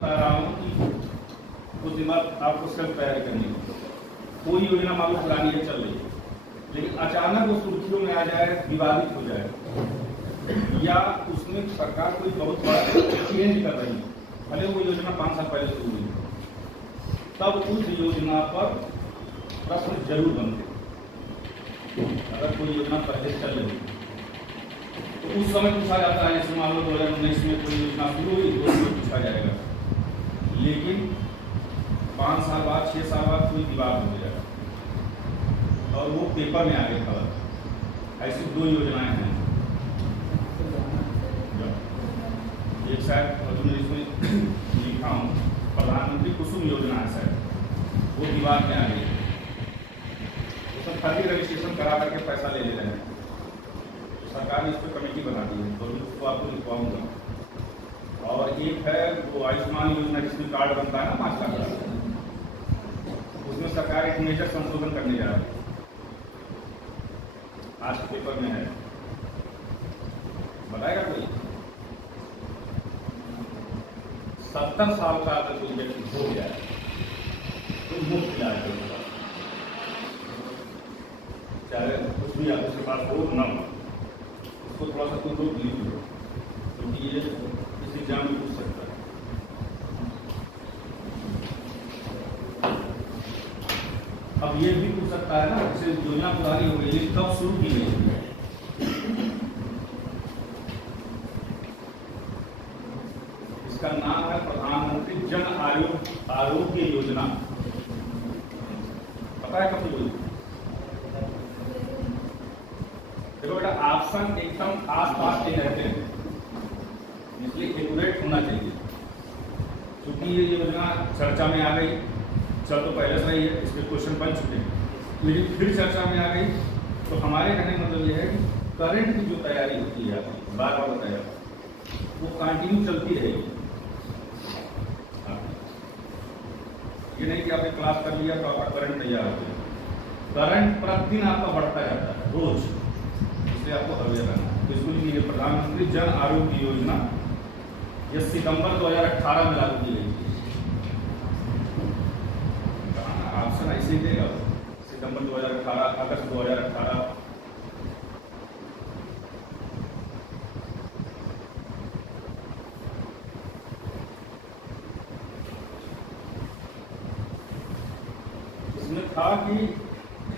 बता रहा हूँ कि कुछ दिमाग आपको सेल्फ तैयार करनी है। कोई योजना मालूम पुरानी है चल रही है, लेकिन अचानक वो सुर्खियों में आ जाए, विवादित हो जाए, या उसमें सरकार कोई बहुत बड़ा चेंज कर रही है, भले वो योजना 5 साल पहले शुरू हुई, तब उस योजना पर प्रश्न जरूर बनते। अगर कोई योजना पहले चल रही तो उस समय पूछा जाता है, जैसे मान लो 2019 में कोई योजना शुरू हुई तो उसमें पूछा जाएगा, लेकिन 5 साल बाद 6 साल बाद कोई विवाद हो जाएगा और वो पेपर में आ गई खबर। ऐसी 2 योजनाएं हैं, एक शायद इसमें लिखा हूँ प्रधानमंत्री कुसुम योजना है, शायद वो विवाद में आ गई। उसमें खाली रजिस्ट्रेशन करा करके पैसा ले रहे हैं। सरकार ने इस पर कमेटी बना दी है, तो उसको आपको लिखवाऊंगा। और एक है वो आयुष्मान योजना, जिसमें कार्ड बनता है ना 5 लाख का, उसमें सरकार एक मेजर संशोधन करने जा रही है। आज के पेपर में है, बताएगा कोई? 70 साल का अगर कोई व्यक्ति हो गया है तो मुफ्त इलाज करेगा, चाहे कुछ भी आपके पास हो ना हो, उसको थोड़ा सा कोई रोक लीजिए, क्योंकि ये इस एग्जाम में पूछ सकता है। अब ये भी पूछ सकता है ना, जैसे योजना पुरानी हो गई, कब शुरू की गई? इसका नाम है प्रधानमंत्री जन आरोग्य योजना। पता है कब शुरू हुई? देखो बेटा, ऑप्शन एकदम आस-पास के रहते हैं, इसलिए एक्यूरेट होना चाहिए। क्योंकि ये योजना चर्चा में आ गई, चल तो पहले से ही है, इस पर क्वेश्चन बन चुके हैं, लेकिन फिर चर्चा में आ गई, तो हमारे कहने का मतलब ये है कि करंट की जो तैयारी होती है, बार बार बताया, वो कंटिन्यू चलती रहेगी। ये नहीं कि आपने क्लास कर लिया तो आपका करंट तैयार हो गया। करंट प्रतिदिन आपका बढ़ता जाता है, रोज, इसलिए आपको अवेयर रहना है। तो इसको लिखिए, प्रधानमंत्री जन आरोग्य योजना, यह सितंबर 2018 में लागू की गई थी। ऑप्शन ऐसे ही देगा, सितंबर 2018, अगस्त 2018। इसमें था कि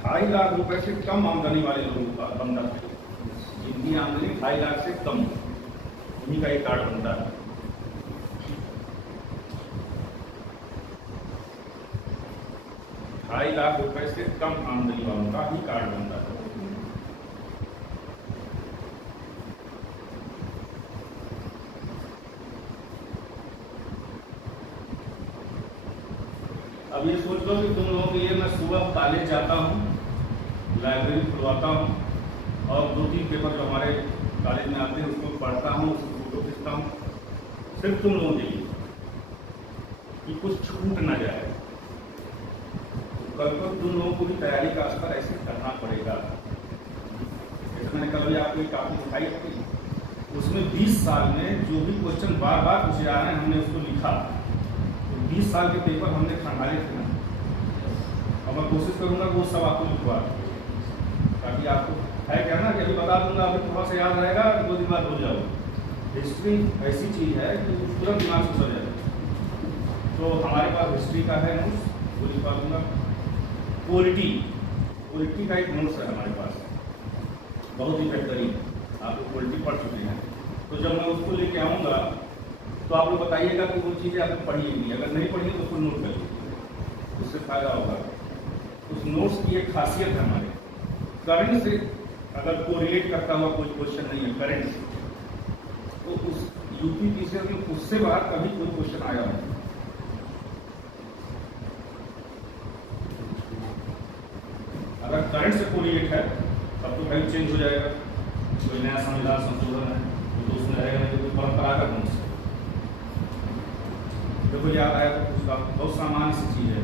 2.5 लाख रुपए से कम आमदनी वाले लोगों का बनता है, जिनकी आमदनी 2.5 लाख से कम, उन्हीं का एक कार्ड बनता है। ₹2.5 लाख रुपए से कम आमदनी वालों का ही कार्ड बनता है। अब ये सोच लो कि तुम लोगों के लिए मैं सुबह कॉलेज जाता हूँ, लाइब्रेरी खुलवाता हूँ और 2-3 पेपर जो हमारे कॉलेज में आते हैं उसको पढ़ता हूँ, उसको फोटो खींचता हूँ, सिर्फ तुम लोगों के लिए, कि कुछ छूट ना जाए। कल को तुम लोगों को भी तैयारी का स्तर ऐसे करना पड़ेगा। जैसे मैंने कल भी आपको एक कॉपी दिखाई थी, उसमें 20 साल में जो भी क्वेश्चन बार बार पूछे जा रहे हैं, हमने उसको लिखा। तो 20 साल के पेपर हमने खंगाले थे ना, अब मैं कोशिश करूंगा कि वो सब आपको लिखवा, ताकि आपको है क्या ना कि अभी बता दूंगा, अभी थोड़ा सा याद रहेगा, 2 दिन बाद भूल जाओगे। हिस्ट्री ऐसी चीज़ है कि तुरंत दिमाग से सो जाए। तो हमारे पास हिस्ट्री का है नोट्स, वो लिखवा दूंगा। पॉलिटी का एक नोट्स है हमारे पास, बहुत ही बेहतरीन, आप लोग पॉलिटी पढ़ चुके हैं। तो जब मैं उसको लेके आऊँगा तो आप लोग बताइएगा कि वो चीज़ें आपने पढ़ी नहीं, अगर नहीं पढ़ी तो उसको नोट कर लीजिए, उससे फायदा होगा। उस नोट्स की एक खासियत है हमारे, करंट से अगर कोरिलेट करता हुआ कोई क्वेश्चन नहीं है करंट से, तो उस यूपीपीसीएल में उससे बाहर कभी कोई क्वेश्चन आया नहीं। अगर करंट से कोरिलेट है तब तो कहीं चेंज हो जाएगा, कोई नया संविधान संशोधन है तो उसमें रहेगा, नहीं तो परंपरागत नोट्स है। देखो याद आया तो कुछ बहुत सामान्य सी चीज़ है,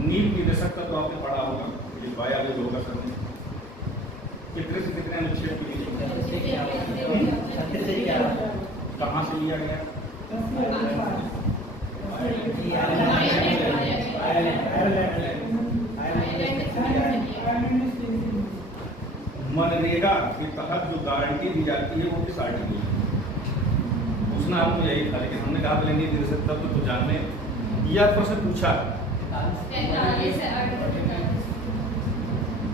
नीट निदेशक का तो आपने पढ़ा होगा, लिखवाया भी होगा सर ने, कितने से कितने अनुच्छेद के लिए कहाँ से लिया गया? दी जाती है वो किस आर्टिकल में? पूछना आपको यही था, लेकिन हमने कहा लेंगे धीरे से तब तो जानने। यह प्रश्न पूछा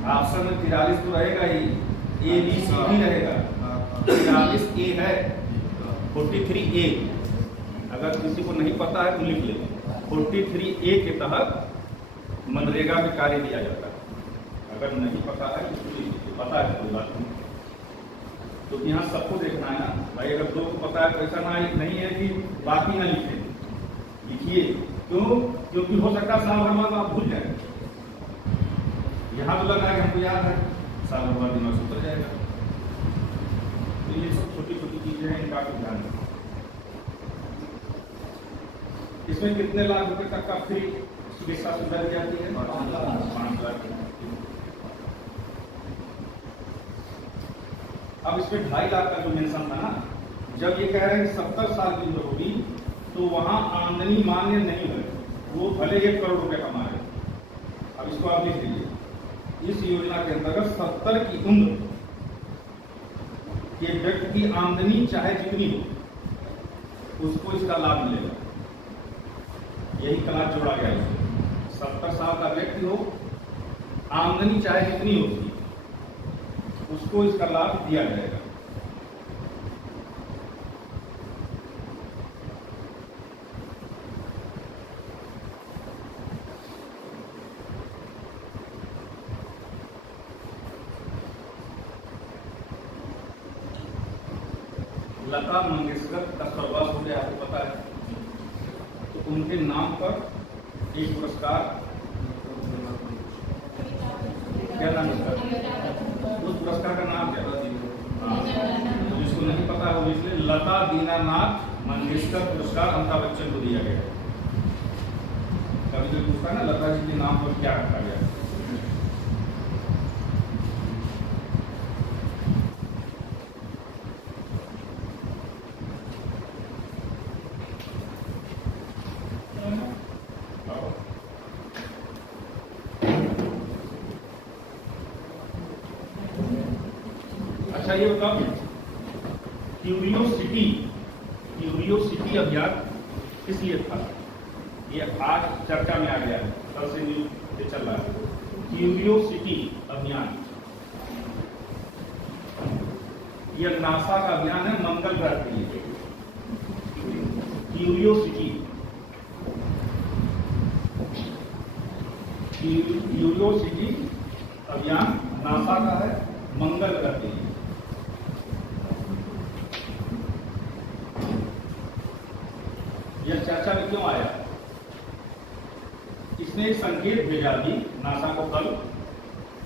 ऑप्शन में 43 तो रहेगा ही, ए बी सी डी रहेगा। 43 ए है, 43 ए अगर किसी को नहीं पता है तो लिख ले। 43 ए के तहत मनरेगा में कार्य दिया जाता है। अगर नहीं पता है तो पता है कोई बात नहीं। तो यहाँ सबको देखना है ना भाई, अगर दो को पता है तो ऐसा ना नहीं है कि बाकी ना लिखे, लिखिए। क्यों? क्योंकि हो सकता है साल भर बाद आप भूल जाए। यहाँ तो लगा कि हमको याद है, साल भर बाद दिमाग से उतर जाएगा। तो ये सब छोटी छोटी चीजें हैं, इनका आपको ध्यान रखना। इसमें कितने लाख रुपए तक का फ्री चिकित्सा सुविधा दी जाती है? 5 लाख। अब इसमें 2.5 लाख का जो मेंशन था ना, जब ये कह रहे हैं 70 साल की उम्र होगी तो वहां आमदनी मान्य नहीं है, वो भले 1 करोड़ रुपए कमा रहे। अब इसको आप लिख लीजिए, इस योजना के अंतर्गत 70 की उम्र के व्यक्ति की आमदनी चाहे जितनी हो उसको इसका लाभ मिलेगा। यही क्लास जोड़ा गया है। 70 साल का व्यक्ति हो, आमदनी चाहे जितनी हो उसको इसका लाभ दिया जाएगा। लता मंगेशकर का स्वर्गवास हो गया, आपको पता है, तो उनके नाम पर एक पुरस्कार, क्या नाम है उस पुरस्कार का नाम क्या? हाँ, जिसको नहीं पता है वो इसलिए लता दीनानाथ मंगेशकर पुरस्कार अमिताभ बच्चन को दिया गया। कभी कोई पूछता है ना लता जी के नाम पर क्या रखा गया? अच्छा ये बताओ, क्यूरियोसिटी अभियान किस लिए था? ये आज चर्चा में आ गया है, कल से न्यूज चल रहा है। क्यूरियोसिटी अभियान ये नासा का अभियान है मंगल ग्रह के लिए। क्यूरियोसिटी अभियान नासा का है मंगल ग्रह के लिए। यह चर्चा में क्यों आया? इसने एक संकेत भेजा भी नासा को कल,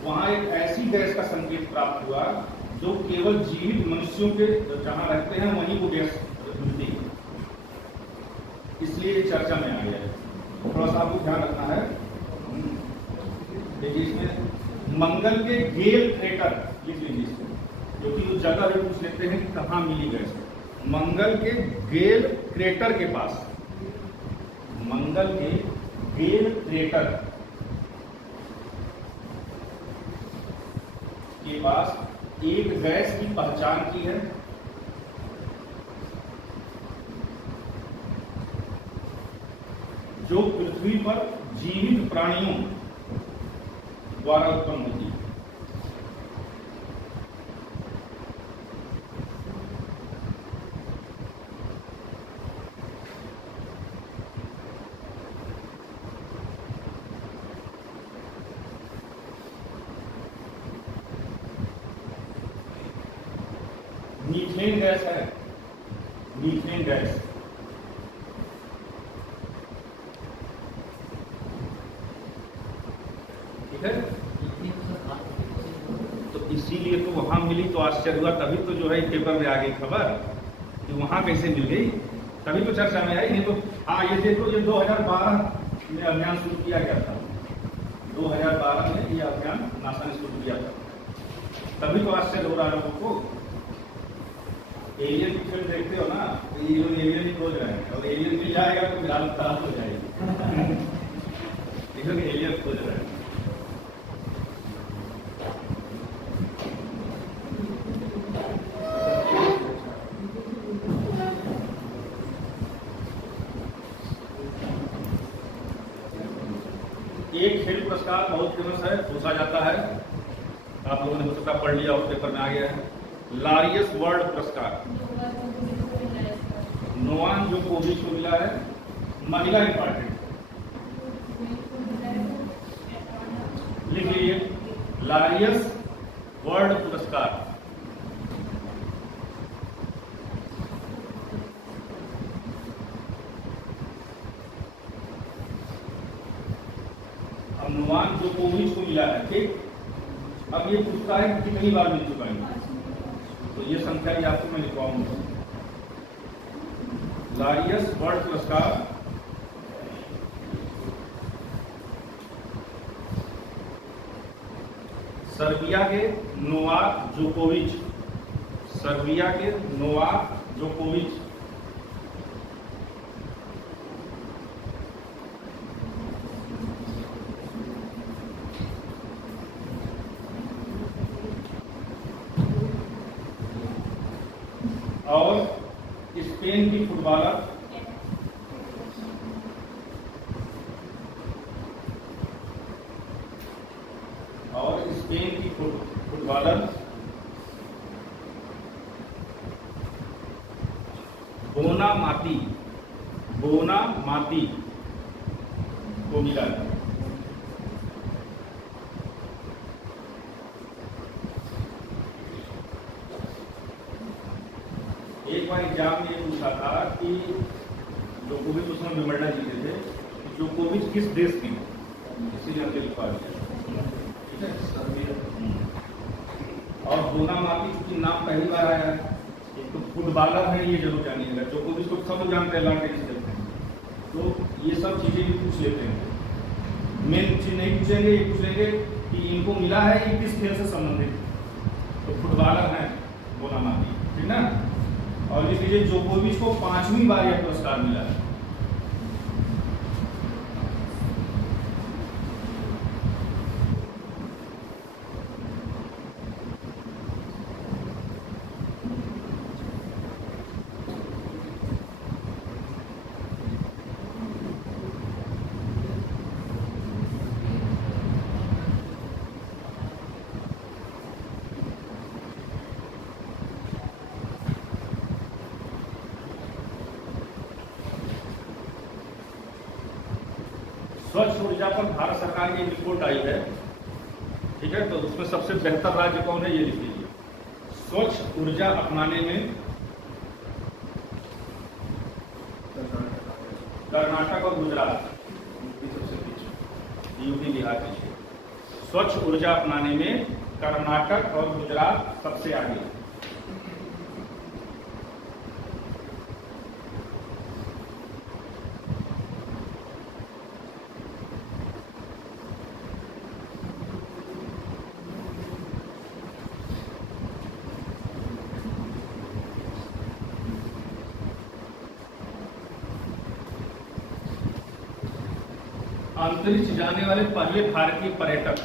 वहां एक ऐसी गैस का संकेत प्राप्त हुआ जो केवल जीवित मनुष्यों के जहां रहते हैं वहीं वो गैस मिलती है, इसलिए चर्चा में आ गया है। थोड़ा सा आपको ध्यान रखना है। देखिए इसमें मंगल के गेल क्रेटर लिख लीजिए इसको, क्योंकि वो जगह भी पूछ लेते हैं कि कहाँ मिली गैस। मंगल के गेल क्रेटर के पास, मंगल के गेल क्रेटर के पास एक गैस की पहचान की है जो पृथ्वी पर जीवित प्राणियों द्वारा उत्पन्न होती है। मीथेन गैस है, मीथेन गैस। ठीक है, तो इसीलिए तो वहां मिली तो आश्चर्य हुआ, तभी तो जो है पेपर में आ गई खबर कि वहां कैसे मिल गई, तभी तो चर्चा में आई। नहीं तो हाँ ये देखो, ये 2012 में अभियान शुरू किया गया था। 2012 में ये अभियान नासा ने शुरू किया था, तभी तो आश्चर्य हो रहा है लोगों को। एलियन की फिल्म देखते हो ना, तो ये लोग एलियन ही खोज रहे हैं, और एलियन मिल जाएगा तो फिर हालत खराब हो जाएगी। देखो एलियन खोज रहे हैं। एक खेल पुरस्कार बहुत फेमस है, पूछा जाता है, आप लोगों ने हो सकता पढ़ लिया हो, पेपर में आ गया है, लारियस वर्ल्ड पुरस्कार नोवाक जोकोविच को मिला है। महिला इंपॉर्टेंट लिख लीजिए, लारियस वर्ल्ड पुरस्कार। अब नोवाक जोकोविच को मिला है, ठीक। अब ये पुरस्कार कितनी बार मिल चुका है, तो ये संख्या भी आपको मैं लिखवाऊंगा। लारियस वर्ल्ड पुरस्कार सर्बिया के नोवाक जोकोविच, सर्बिया के नोवाक जोकोविच। और स्पेन की फुटबॉलर बोनामाती को मिला है। एक बार एग्जाम में ये पूछा था कि जोकोविच उसमें विंबलडन जीते थे, जोकोविच किस देश की, इसीलिए हमने लिखवा दिया, ठीक है। और बोनामाती क्योंकि नाम पहली बार आया है, तो फुटबॉलर है ये जरूर जानिएगा, जोकोविच को सब जानते हैं, लाटे से देखते हैं, तो ये सब चीजें भी पूछ लेते हैं। मेन चीज नहीं पूछेंगे, ये पूछेंगे कि इनको मिला है ये किस खेल से संबंधित, तो फुटबॉलर है बोनामाती, ठीक ना। और लिख लीजिए जोकोविच को 5वीं बार यह पुरस्कार मिला है। स्वच्छ ऊर्जा पर भारत सरकार की एक रिपोर्ट आई है, ठीक है, तो उसमें सबसे बेहतर राज्य कौन है ये लिख लीजिए। स्वच्छ ऊर्जा अपनाने में कर्नाटक और गुजरात सबसे पीछे, यूपी बिहार पीछे। स्वच्छ ऊर्जा अपनाने में कर्नाटक और गुजरात सबसे आगे। अंतरिक्ष जाने वाले पहले भारतीय पर्यटक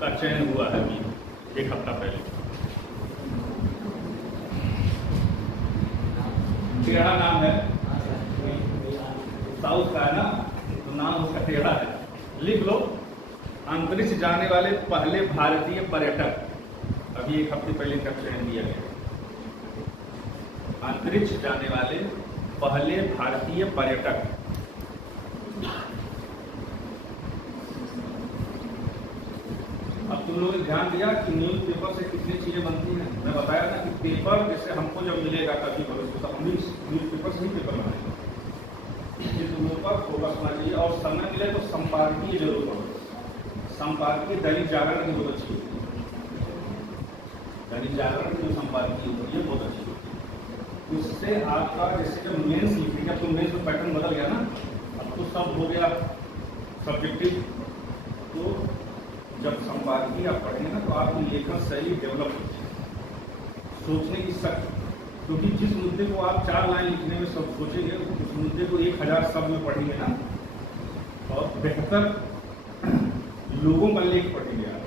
का चयन हुआ है अभी एक हफ्ता पहले। टेढ़ा नाम है, साउथ का है ना, तो नाम उसका टेढ़ा है, लिख लो। अंतरिक्ष जाने वाले पहले भारतीय पर्यटक, अभी एक हफ्ते पहले का चयन दिया गया। अंतरिक्ष जाने वाले पहले भारतीय पर्यटक। अब तुम लोगों ने ध्यान दिया कि न्यूज पेपर से कितनी चीजें बनती हैं। मैं बताया था कि पेपर जैसे हमको जब मिलेगा कभी भरोसे तो हम भी न्यूज पेपर से ही पेपर बनाएंगे। ये तुम लोगों का फोकस होना चाहिए, और समय मिले तो संपादकीय जरूर पढ़ो। संपादकीय दैनिक जागरण की बहुत अच्छी होती है, दैनिक जागरण की जो संपादकीय होती है बहुत अच्छी होती है। उससे आपका जैसे जब मेंस लिखेंगे, अब तो मेंस में पैटर्न बदल गया ना, अब तो सब हो गया सब्जेक्टिव, तो जब संपादकीय आप पढ़ेंगे ना तो आपकी लेखन शैली डेवलप होती है, सोचने की शक्ति, क्योंकि जिस मुद्दे को आप 4 लाइन लिखने में सब सोचेंगे उस मुद्दे को 1000 शब्द में पढ़ेंगे ना, और बेहतर लोगों का लेख पढ़ेंगे आप,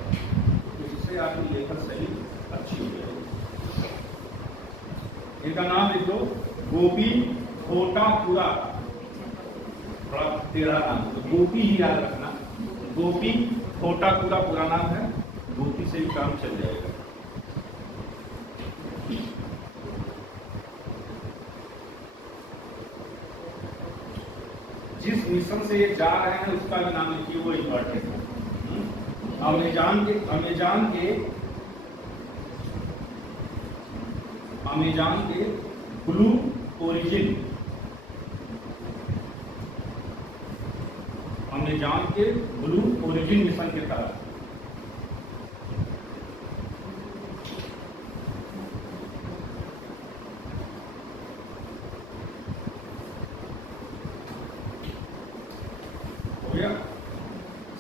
तो इससे आपकी लेखन शैली अच्छी हो जाएगी। इनका नाम लिख दो, गोपी खोटापुरा, बड़ा टेढ़ा नाम, तो गोपी ही याद रखना, गोपी फोटा पूरा नाम है, गोपी से भी काम चल जाएगा। जिस मिशन से ये जा रहे हैं उसका भी नाम लिखिए, वो इम्पोर्टेंट है। अमेज़न के ब्लू ओरिजिन, अमेज़न के ब्लू ओरिजिन मिशन के तहत हो गया।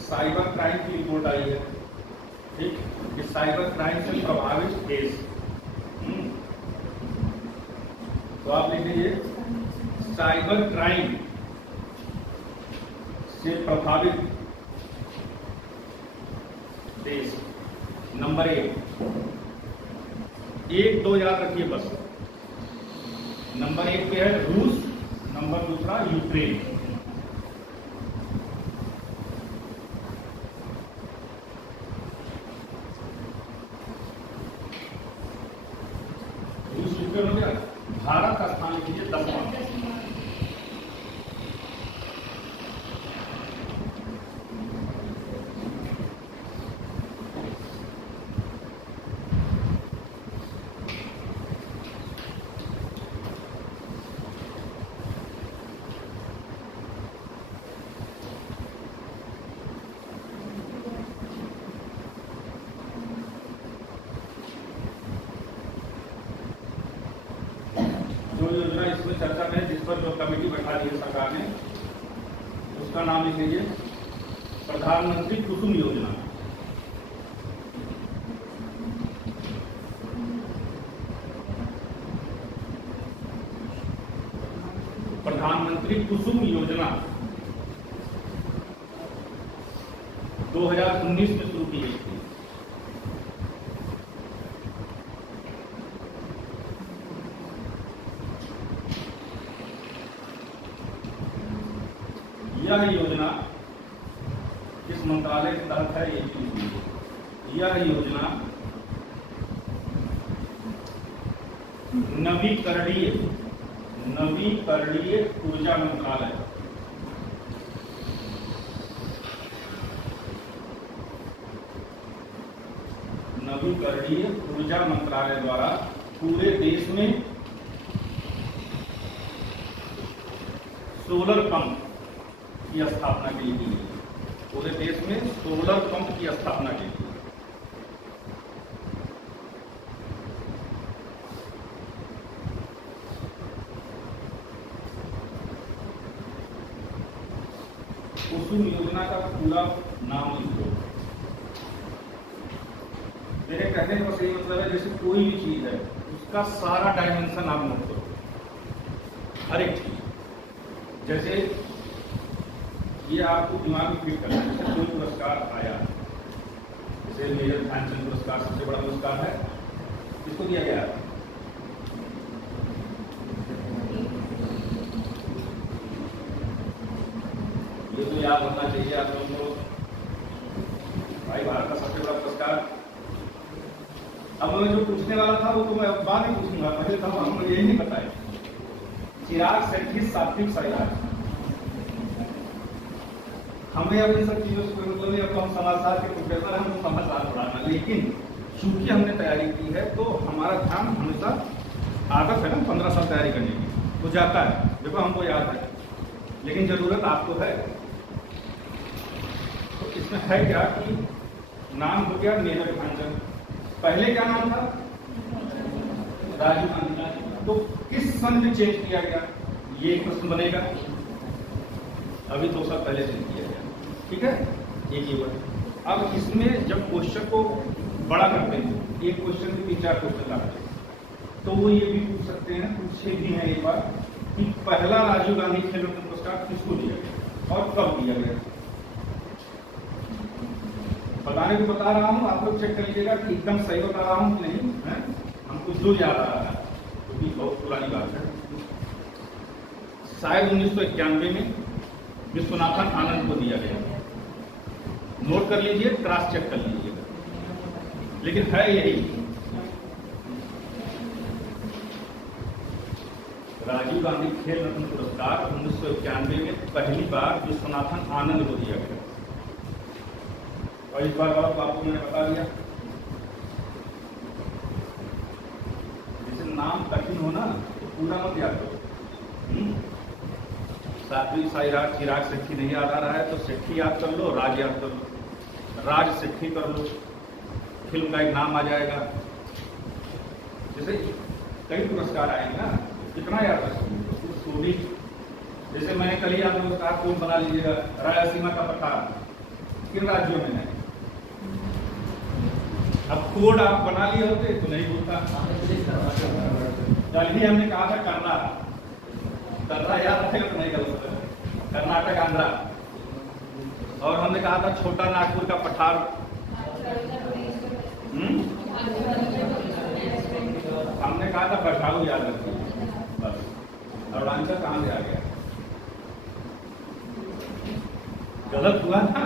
साइबर क्राइम की रिपोर्ट आई है, ठीक, कि साइबर क्राइम से प्रभावित देश, तो आप लिख लीजिए साइबर क्राइम से प्रभावित देश। नंबर 1 2 याद रखिए बस। नंबर 1 पे है रूस, नंबर दूसरा यूक्रेन। रूस यूक्रेन हो गया। भारत का स्थान लीजिए 10वां। जो योजना इसमें चर्चा में, जिस पर जो कमेटी बैठा दी है सरकार ने, उसका नाम लिख लीजिए प्रधानमंत्री कुसुम योजना। प्रधानमंत्री कुसुम योजना 2019 में शुरू की गई थी। यह योजना किस मंत्रालय के तहत है? यह योजना नवीकरणीय ऊर्जा मंत्रालय, नवीकरणीय ऊर्जा मंत्रालय द्वारा पूरे देश में सोलर पंप की स्थापना के लिए की गई। पूरे देश में सोलर पंप की स्थापना के लिए। कुसुम योजना का पूरा नाम लिखो। मेरे कहने का सही मतलब है, जैसे कोई भी चीज है उसका सारा डायमेंशन आप नोट करो, हर एक चीज। जैसे ये आपको दिमाग में फिट करना है। जैसे कोई पुरस्कार आया, जैसे मेजर ध्यानचंद पुरस्कार सबसे बड़ा पुरस्कार है, किसको दिया गया? ये तो याद होना चाहिए आप लोगों को, भाई भारत का सबसे बड़ा पुरस्कार। अब मैं जो पूछने वाला था वो तो मैं बाद में पूछूंगा, पहले तो हम यही नहीं बताए। चिराग सेठी सात्विक साइराज, हमें अब इन सब चीजों से कोई मतलब नहीं। अब तो हम समाजशास्त्र के प्रोफेसर हैं, हम समाजशास्त्र पढ़ाना, लेकिन चूंकि हमने तैयारी की है तो हमारा ध्यान हमेशा, आदत है ना 15 साल तैयारी करने की, तो जाता है। देखो हमको याद है, लेकिन जरूरत आपको है। तो इसमें है क्या कि नाम हो गया मेजर ध्यानचंद, पहले क्या नाम था? राजीव गांधी। तो किस सन में चेंज किया गया, ये एक प्रश्न बनेगा। अभी 2 साल पहले चेंज किया गया, ठीक है, एक ही वर्ड। अब इसमें जब क्वेश्चन को बड़ा करते हैं, एक क्वेश्चन के 3-4 क्वेश्चन लाते हैं, तो वो ये भी पूछ सकते हैं, पूछे भी हैं एक बार, कि पहला राजीव गांधी खेल रत्न पुरस्कार किसको दिया गया और कब दिया गया। बताने को बता रहा हूँ, आप लोग चेक कर लीजिएगा कि एकदम सही बता रहा हूँ कि नहीं है। हमको जो याद आ रहा है, क्योंकि बहुत पुरानी बात है। शायद 1991 में विश्वनाथन आनंद को दिया गया। नोट कर लीजिए, क्रॉस चेक कर लीजिएगा, लेकिन है यही। राजीव गांधी खेल रत्न पुरस्कार 1991 में पहली बार विश्वनाथन आनंद को दिया गया, और इस बार आपको मैंने बता दिया। जैसे नाम कठिन हो ना तो पूरा मत याद करो। सात्विक साईराज चिराग सेठी नहीं याद आ रहा है तो सेठी याद कर लो, राज याद कर लो, राज सेठी कर लो, फिल्म का एक नाम आ जाएगा। जैसे कई पुरस्कार आएंगे ना, कितना याद रखोगे। जैसे मैंने कल ही आपको पुरस्कार कौन बना लीजिएगा, रायलसीमा का पठार किन राज्यों में है। अब कोड आप बना लिए होते तो नहीं होता। कल ही हमने कहा था कर्रा याद रखेगा तो नहीं गलत होगा, कर्नाटक आंध्रा। और हमने कहा था छोटा नागपुर का पठार, हमने कहा था बचाऊ याद रखिए बस। अरुणाचल कहां से आ गया, गलत हुआ था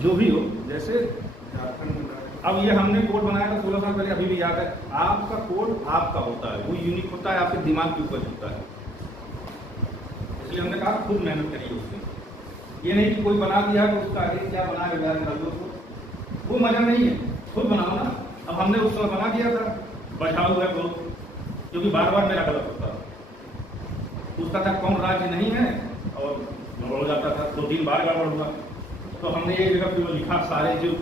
जो भी हो। जैसे अब ये हमने कोड बनाया था 16 साल पहले, अभी भी याद है। आपका कोड आपका होता है, वो यूनिक होता है, आपके दिमाग के ऊपर होता है। इसलिए हमने कहा खुद मेहनत करिए उसमें। ये नहीं कि कोई बना दिया तो उसका आगे क्या बना के कर लो, वो मजा नहीं है, खुद बनाओ ना। अब हमने उस समय बना दिया था बचाओ है बहुत, क्योंकि बार बार मेरा गलत होता था। पूछता था कौन राज्य नहीं है और गड़बड़ हो जाता था, 2-3 बार गड़बड़ हुआ। तो हमने एक जगह फिर लिखा, सारे जो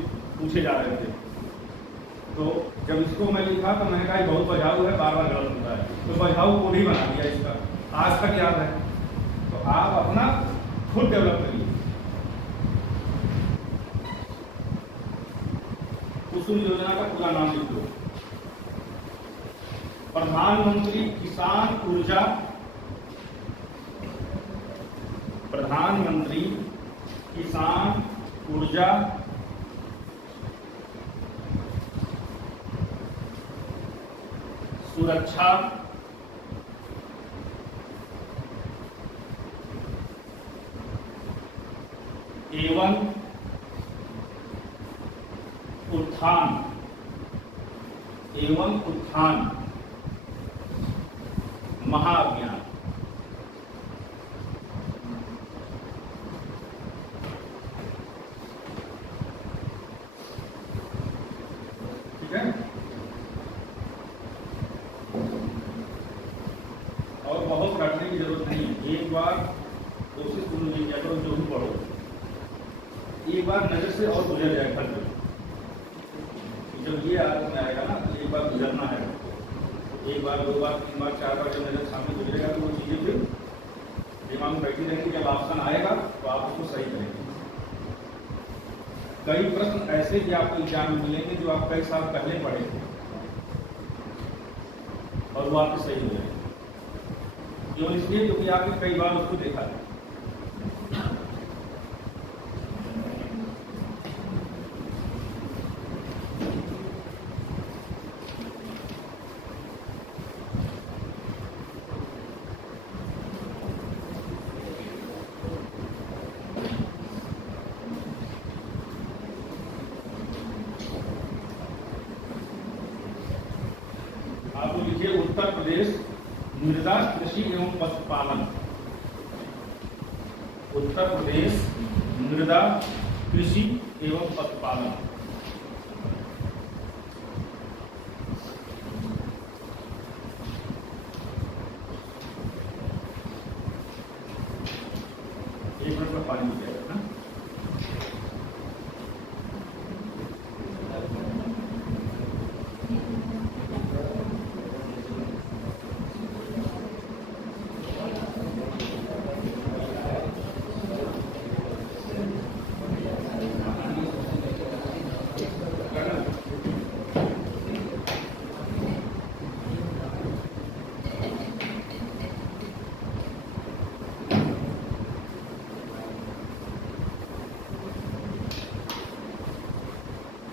पूछे जा रहे थे। तो जब इसको मैं लिखा तो मैंने कहा बहुत बचाऊ है, बार बार गलत होता है, तो बचाऊ को ही बना दिया इसका, आज तक याद है। तो आप अपना खुद डेवलप करिए। कुसुम योजना का पूरा नाम लिख लो, प्रधानमंत्री किसान ऊर्जा, प्रधानमंत्री किसान ऊर्जा सुरक्षा एवं उत्थान महाअभियान। ठीक है। और बहुत रटने की जरूरत नहीं है, एक बार कोशिश किया करो, जो भी पढ़ो एक बार नजर से और गुजर जाए घर में। जब ये आदत में आएगा ना, एक बार गुजरना है, एक बार 2 बार 3 बार 4 बार जब नजर सामने गुजरेगा तो वो चीजें फिर दिमाग में बैठी रहेंगी। जब ऑप्शन आएगा तो आप उसको सही करेंगे। कई प्रश्न ऐसे कि आपको एग्जाम में मिलेंगे जो आप कई साल पहले पढ़े थे और वो आपके सही हो जाएंगे। क्यों? इसलिए क्योंकि आपने कई बार उसको देखा है। आपको लिखिए उत्तर प्रदेश मृदा कृषि एवं पशुपालन। उत्तर प्रदेश मृदा कृषि एवं पशुपालन। एक मिनट में पानी हो जाएगा ना।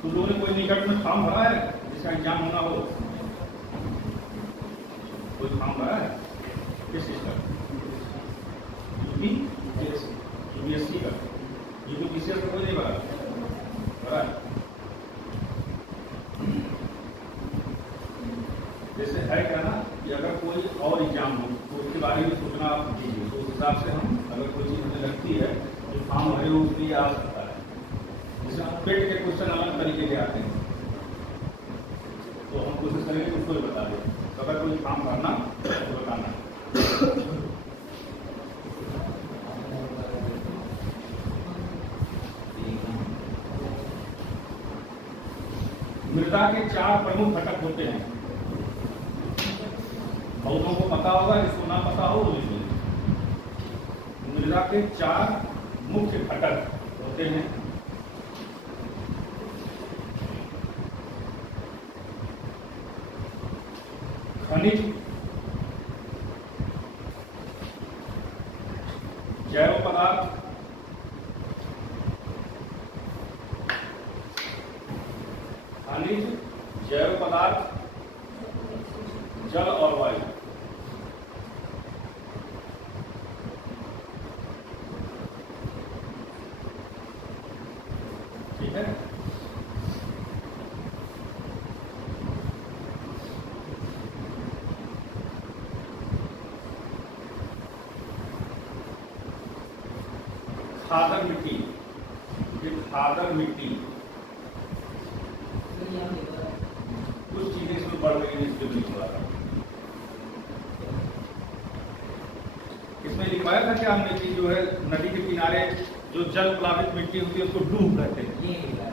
तो लोगों ने कोई निकट में फॉर्म भरा है जिसका एग्जाम होना हो? कोई फॉर्म भरा है? किस चीज का? यूपीएससी का। क्योंकि पीसीआर तो कोई नहीं भरा। जैसे है क्या ना कि अगर कोई और एग्जाम हो तो उसके बारे में सोचना आप दीजिए, तो उस हिसाब से हम अगर कोई चीज़ हमें लगती है जो फॉर्म भरे हो उसके लिए आ सकता है। जैसे हम पेट के क्वेश्चन अलग तरीके के आते हैं तो हम कोशिश करेंगे कि उसको भी बता दें। तो अगर कोई फॉर्म भरना तो बताना। मृदा के 4 प्रमुख घटक होते हैं। बहुतों को पता होगा, जिसको ना पता हो वो लिखिए। मृदा के 4 मुख्य घटक होते हैं। खनिज, जैव पदार्थ, खनिज, जैव पदार्थ, जल और वायु। ठीक है। खादर मिट्टी, ये खादर मिट्टी, कुछ चीजें इसमें बढ़ गई, इसके भी लिखवा रहा। इसमें लिखवाया था कि हमने कि जो है नदी के किनारे जो जल प्लावित मिट्टी होती है उसको डूब कहते हैं।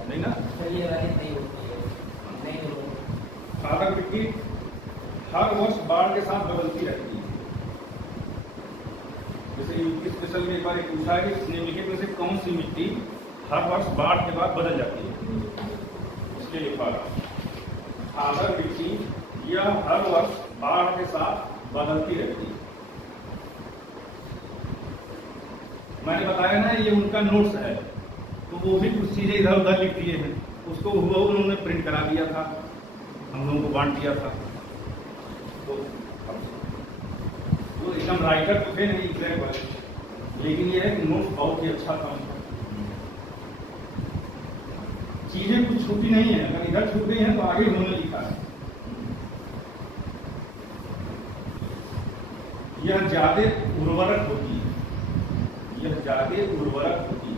नहीं ना, खादर मिट्टी हर वर्ष बाढ़ के साथ बदलती रहती है। जैसे यूपी स्पेशल में एक बार पूछा है कि निम्नलिखित में से कौन सी मिट्टी हर वर्ष बाढ़ के बाद बदल जाती है, इसके लिखा रहा। खादर मिट्टी यह हर वर्ष बाढ़ के साथ बदलती रहती है। मैंने बताया ना ये उनका नोट्स है, तो वो भी कुछ चीजें इधर उधर लिख दिए हैं, उसको हुआ उन्होंने प्रिंट करा दिया था, हम लोगों को बांट दिया था। तो वो एकदम राइटर तो थे नहीं एग्जैक्ट वाले, लेकिन ये है कि नोट्स बहुत ही अच्छा था। चीजें कुछ छूटी नहीं है, अगर इधर छूट गई है तो आगे उन्होंने लिखा है। यह ज्यादा उर्वरक होती है, यह ज्यादा उर्वरक होती है।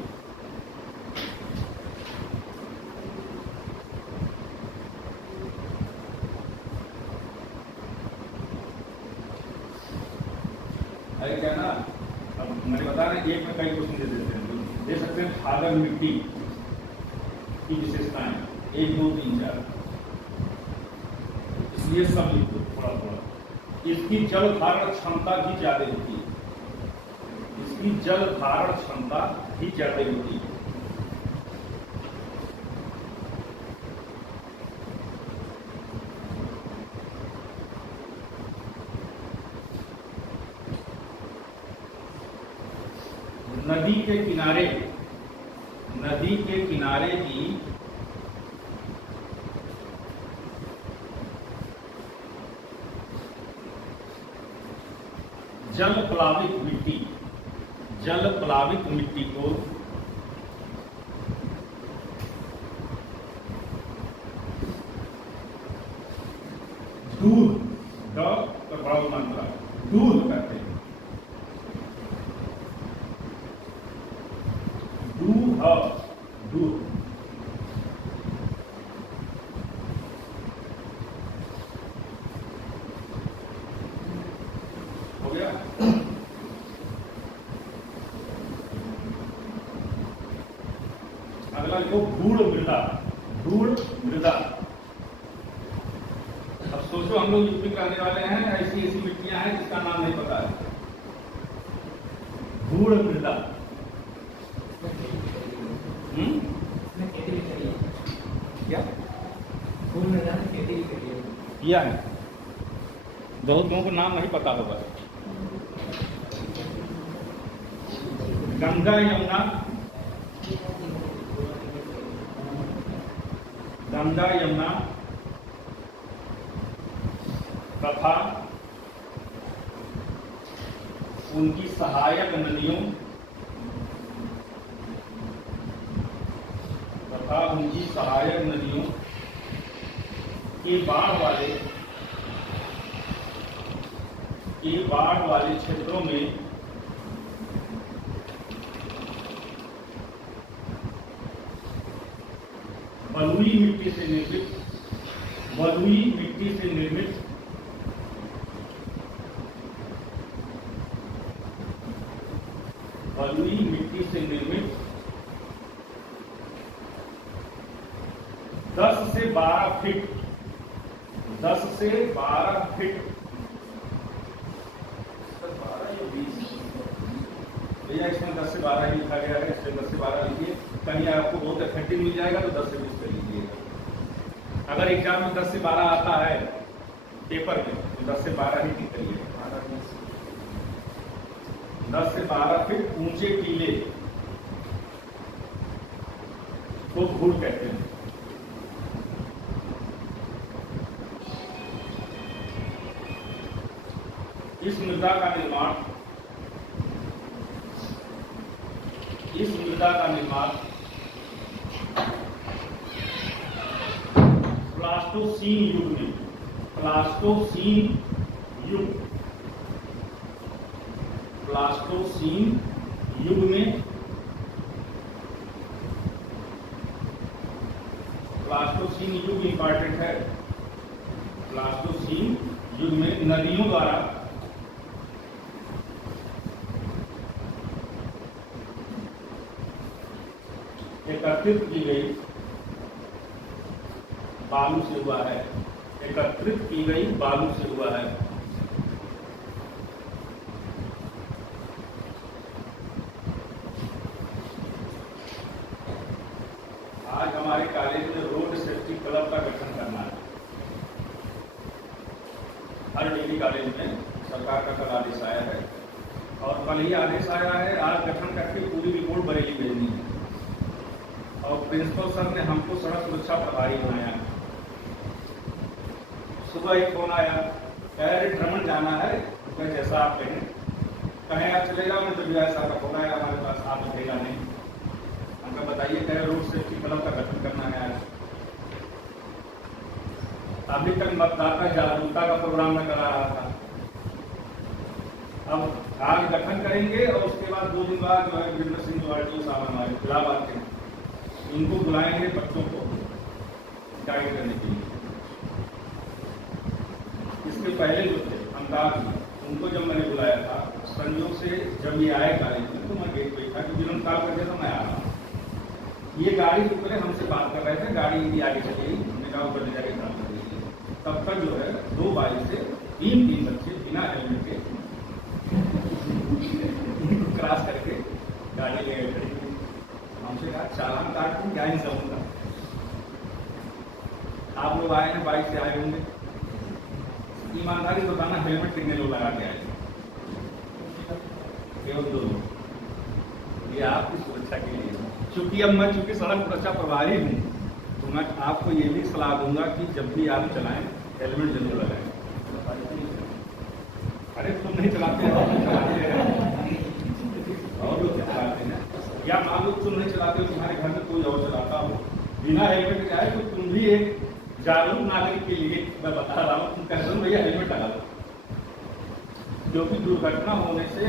है क्या ना, अब मैंने बताया ना एक में कई क्वेश्चन दे देते हैं, दे सकते हैं खादर मिट्टी की विशेषताएं 1 2 3 4, इसलिए सब लिख दो थोड़ा थोड़ा। इसकी जल धारण क्षमता भी ज्यादा होती है, इसकी जल धारण क्षमता भी ज्यादा होती है। नदी के किनारे, नदी के किनारे की जल प्लावित मिट्टी, जल प्लावित मिट्टी को दूध, द पर बड़ा मात्रा दूध कहते हैं। दूध हो गया। अगला लिखो गूढ़ मृदा, गूढ़ मृदा। अब सोचो हम लोग यूपी के रहने वाले हैं, ऐसी ऐसी मिट्टियां हैं जिसका नाम नहीं पता है। गूढ़ मृदा, क्या किया है, बहुत लोगों को नाम नहीं पता होगा। गंगा यमुना, गंगा यमुना तथा उनकी सहायक नदियों तथा उनकी सहायक नदियों के बाढ़ वाले क्षेत्रों में बलुई मिट्टी से निर्मित दस से 12 फीट भैया इसमें 10 से 12 ही लिखा गया है, इसमें 10 से 12 लिखिए। कहीं आपको बहुत इफेक्टिव मिल जाएगा तो 10 से 20 कर लीजिएगा। अगर एग्जाम में 10 से 12 आता है पेपर में तो 10 से 12 ही टिक करिए। 10 से 12 फीट ऊंचे टीले को धूल कहते हैं। इस मृदा का निर्माण प्लास्टोसीन युग में प्लास्टोसीन युग इंपॉर्टेंट है। प्लास्टोसीन युग में नदियों द्वारा एकत्रित की गई बालू से हुआ है। आज हमारे कॉलेज में रोड सेफ्टी क्लब का गठन करना है। हर डिग्री कॉलेज में सरकार का कल आदेश आया है और कल ही आदेश आया है। आज गठन करके पूरी रिपोर्ट बरेली भेजनी है और प्रिंसिपल सर ने हमको सड़क सुरक्षा प्रभारी बनाया। सुबह एक फोन आया, कह रहे भ्रमण जाना है, तो जैसा आप कहें आप चले जाओ। तो विधायक साहब का फोन आया हमारे पास, आप उठेगा नहीं। हमको बताइए, कह रोड सेफ्टी क्लब का गठन करना है आज। अभी तक मतदाता जागरूकता का प्रोग्राम में करा रहा था। अब आज गठन करेंगे और उसके बाद 2 दिन बाद जो है वीरेंद्र सिंह जो साहब हमारे खिलाफ आते हैं, इनको बुलाएंगे बच्चों को गाइड करने के लिए। इसके पहले जो थे अमिताभ जी, उनको जब मैंने बुलाया था संयोग से, जब ये आए कॉलेज में तो मैं गेट पे था कि जिन्होंने कॉल कर दिया था मैं आ रहा हूँ। ये गाड़ी से पहले हमसे बात कर रहे थे, गाड़ी इनकी आगे चली गई, हमने कहा ऊपर ले जाके काम कर दीजिए। तब तक जो है 2 बाइक से 3 बच्चे बिना हेलमेट के क्रॉस करके गाड़ी ले गए। हमसे कहा चालान काट दूं क्या इन सबों का? आप लोग आए हैं, बाइक से आए होंगे, ईमानदारी बताना हेलमेट कितने लोग लगा के आए? केवल 2 लोग। ये आपकी सुरक्षा के लिए। चूंकि अब मैं सड़क सुरक्षा प्रभारी हूँ तो मैं आपको ये भी सलाह दूंगा कि जब भी आप चलाएं हेलमेट जरूर लगाएं। अरे तुम नहीं चलाते हैं और लोग चलाते हैं, या मान लो तुम नहीं चलाते हो, तुम्हारे घर में कोई और चलाता हो बिना हेलमेट के आए, तो तुम भी एक जागरूक नागरिक के लिए मैं बता रहा हूँ, तुम कहते हो भैया हेलमेट लगा दो। क्योंकि दुर्घटना होने से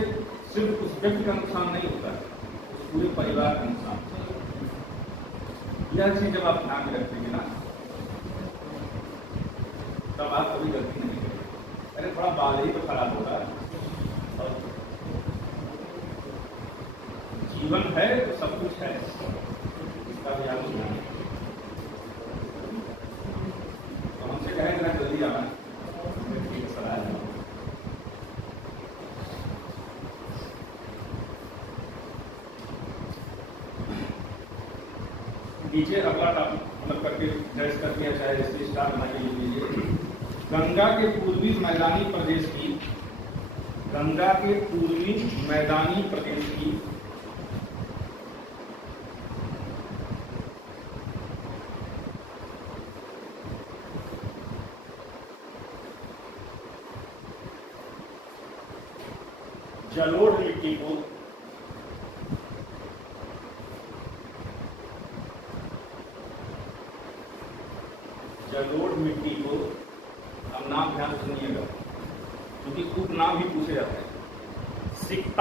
सिर्फ उस व्यक्ति का नुकसान नहीं होता, उस पूरे परिवार का नुकसान। यह चीज जब आप ध्यान में रखेंगे ना, तब आप कभी गलती नहीं करेंगे। अरे थोड़ा बाल ही तो खराब होगा, और जीवन है तो सब कुछ है, इसका भी आप ध्यान रखें। तो हमसे कहें जरा जल्दी आना, सलाह है। नीचे अगला टॉपिक मतलब करके ड्रेस करके या चाहे जैसे स्टार बना के लिख लीजिए। गंगा के पूर्वी मैदानी प्रदेश की, गंगा के पूर्वी मैदानी प्रदेश की जलोढ़ मिट्टी को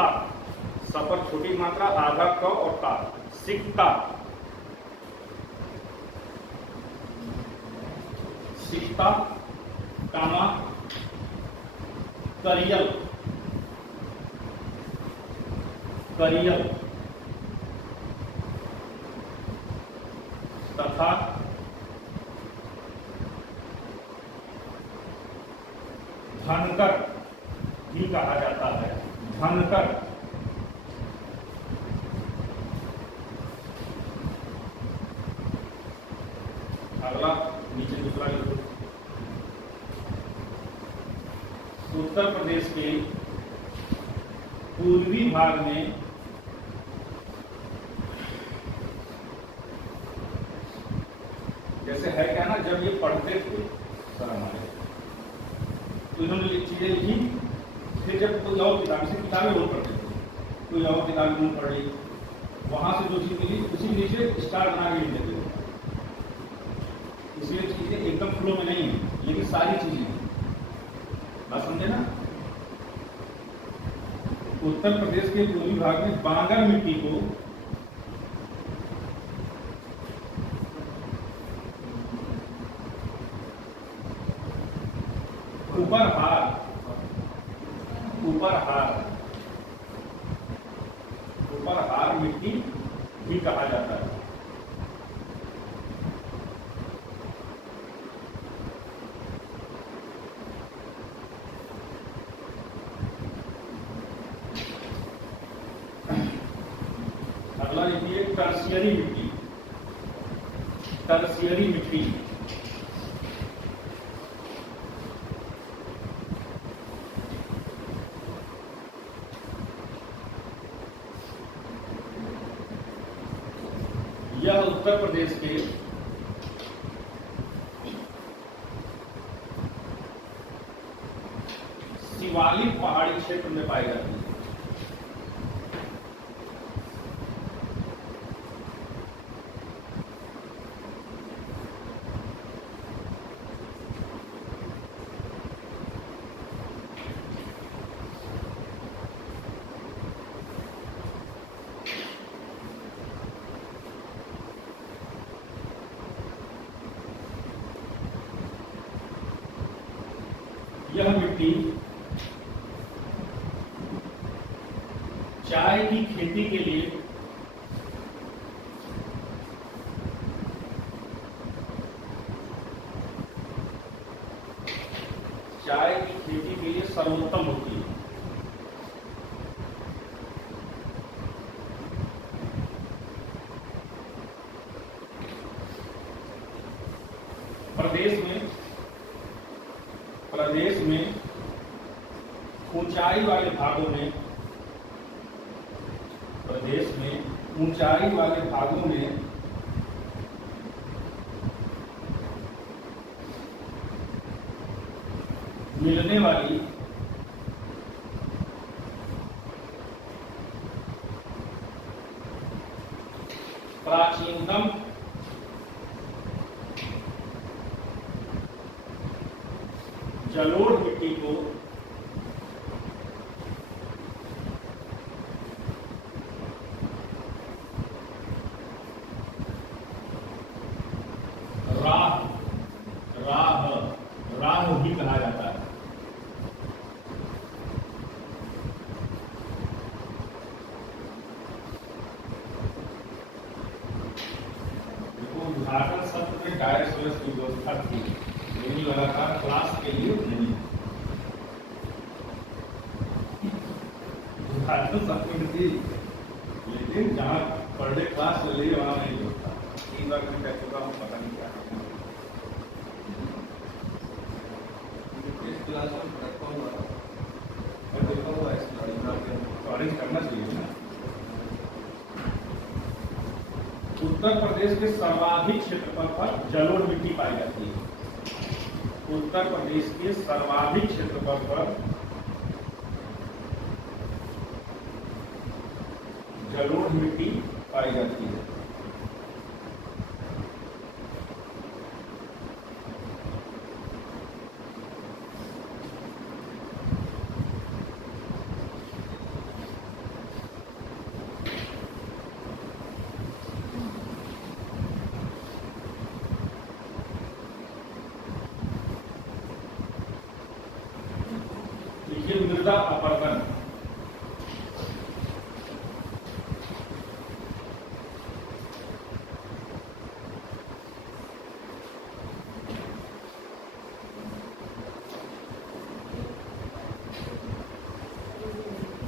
सिक्का, स पर छोटी मात्रा, आधा क और ता, सिक्का। सिक्का, कामा, करियल, करियल, तथा धनकर भी कहा जाता है, धनकर। अगला नीचे दूसरा लिखो। उत्तर प्रदेश के पूर्वी भाग में जैसे है क्या ना, जब ये पढ़ते थे सर हमारे, तो इन्होंने ये चीजें लिखी, फिर जब कोई और किताब से किताबें और पढ़ते थे, कोई और किताब उन्होंने पढ़ ली, वहां से जो चीज मिली उसी नीचे स्टार बना के लिख देते थे। इसलिए चीजें एकदम फ्लो में नहीं है, लेकिन सारी चीजें हैं। बात समझे ना? उत्तर प्रदेश के पूर्वी भाग में बांगर मिट्टी को उपरहार, उपरहार, उपरहार मिट्टी भी कहा जाता है। अगला लिखिए टर्शियरी मिट्टी, टर्शियरी मिट्टी। यह उत्तर प्रदेश के शिवालिक पहाड़ी क्षेत्र में पाई जाती है। यह मिट्टी चाय की खेती के लिए सर्वोत्तम होती है। प्रदेश में ऊंचाई वाले भागों में, प्रदेश में ऊंचाई वाले भागों में मिलने वाली प्राचीनतम जलोढ़ मिट्टी को राह भी कहा जाता है। देखो उद्घाटन सत्र में डायरेक्ट सोर्स की व्यवस्था थी, लेकिन लगातार क्लास के लिए नहीं। उद्घाटन सत्र में थी, लेकिन जहाँ पर डे क्लास चल रही है वहाँ नहीं होता। 3 बार मैं कह चुका हूँ, पता नहीं क्या क्लास में रखा हुआ मैं देखा हुआ ऑरेंज करना चाहिए ना। उत्तर प्रदेश के सर्वाधिक क्षेत्रफल पर जलोढ़ मिट्टी पाई जाती है। उत्तर प्रदेश के सर्वाधिक क्षेत्रफल पर जलोढ़ मिट्टी पाई जाती है। मृदा अपरदन,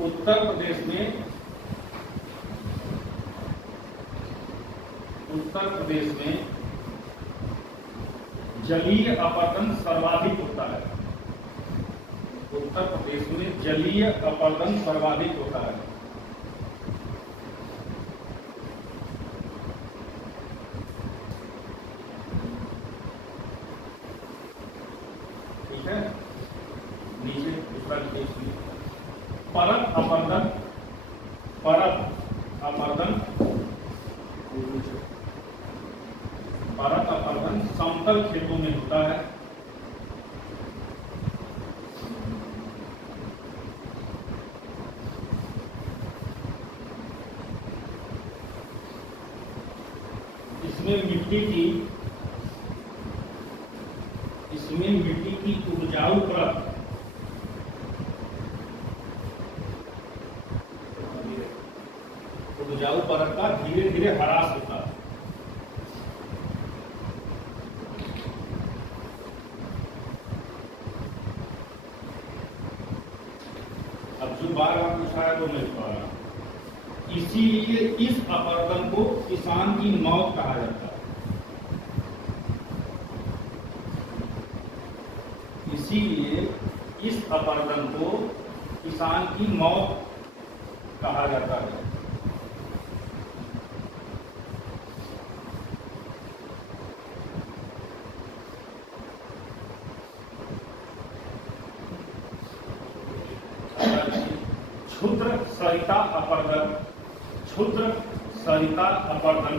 उत्तर प्रदेश में जलीय अपरदन सर्वाधिक होता है। उत्तर प्रदेश में जलीय अपरदन सर्वाधिक होता है। ठीक है, नीचे दूसरा लिखिए, परत अपरदन, परत अपरदन, परत अपरदन समतल खेतों में होता है। इसमें मिट्टी की उपजाऊ परत का धीरे धीरे ह्रास होता है। अब जो बार बार पूछा है तो मैं बता रहा हूं, इसीलिए इस अपरदन को किसान की मौत कहा जाता है। इसीलिए इस अपरदन को किसान की मौत कहा जाता है। क्षुद्र सरिता अपरदन, क्षुद्र सरिता अपरदन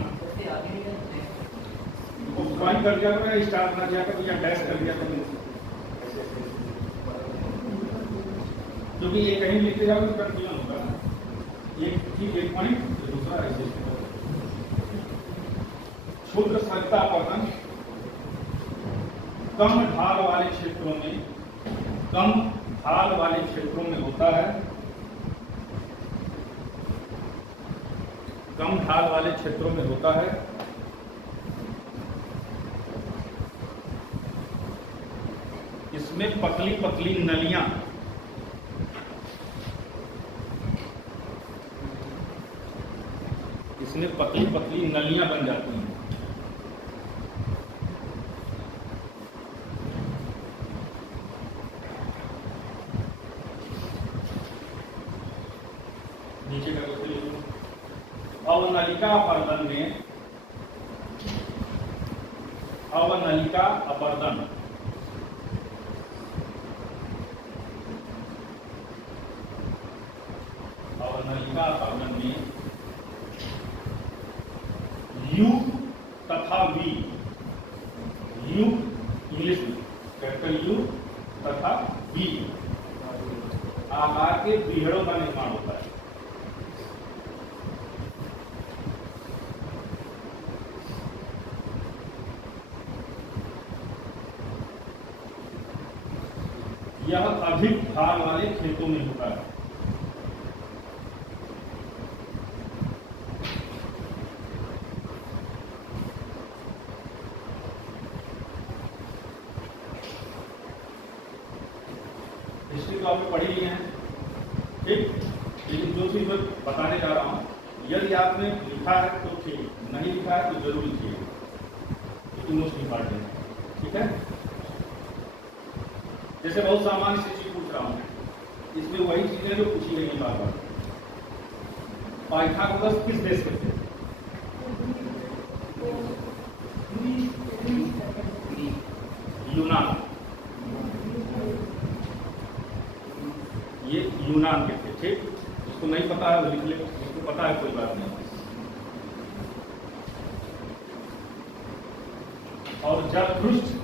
ड्राइंग कर दिया करो, स्टार्ट कर दिया करो या डैश कर दिया करो, क्योंकि ये कहीं लिखते जाओगे तो कंफ्यूजन होगा। एक पॉइंट दूसरा ऐसे। क्षुद्र सरिता अपरदन कम ढाल वाले क्षेत्रों में, कम ढाल वाले क्षेत्रों में होता है। कम ढाल वाले क्षेत्रों में होता है। इसमें पतली पतली नलियां, इसमें पतली पतली नलियां बन जाती हैं। नीचे का अवनलिका अपरदन में, अवनलिका अपरदन अवनलिका अपरदन में यू तथा वी, यू इंग्लिश में कैपिटल यू तथा वी आकार के बीहड़ों का निर्माण होता है। यह अधिक ढाल वाले खेतों में होता है। हिस्ट्री तो आपने पढ़ी ही है, ठीक, लेकिन जो चीज मैं बताने जा रहा हूं, यदि आपने लिखा है तो ठीक, नहीं लिखा है तो जरूर लिखिए, क्योंकि मोस्ट इंपॉर्टेंट है। ठीक है, जैसे बहुत सामान्य से चीज पूछ रहा हूं, इसमें वही चीजें जो पूछी गई बार बार। पाइथागोरस किस देश के थे? यूनान, ये यूनान के थे। ठीक, जिसको नहीं पता है वो लिख ले, जिसको पता है कोई बात नहीं। और जरथुस्त्र,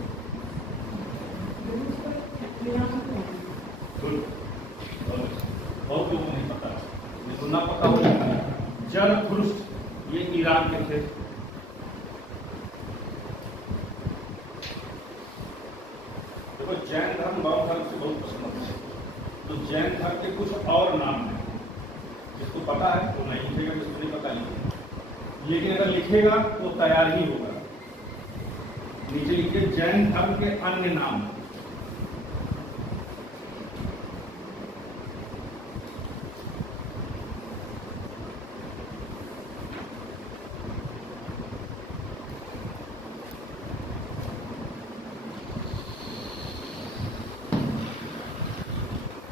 बहुत लोगों को नहीं पता, जिसको ना पता हो जरथुस्त्र, ये ईरान के थे। देखो, जैन धर्म बौद्ध धर्म से बहुत पसंद है। तो जैन धर्म के कुछ और नाम हैं, जिसको पता है तो नहीं लिखेगा, जिसको नहीं पता लिखेगा, लेकिन अगर लिखेगा तो तैयार ही होगा। नीचे लिखिए जैन धर्म के अन्य नाम।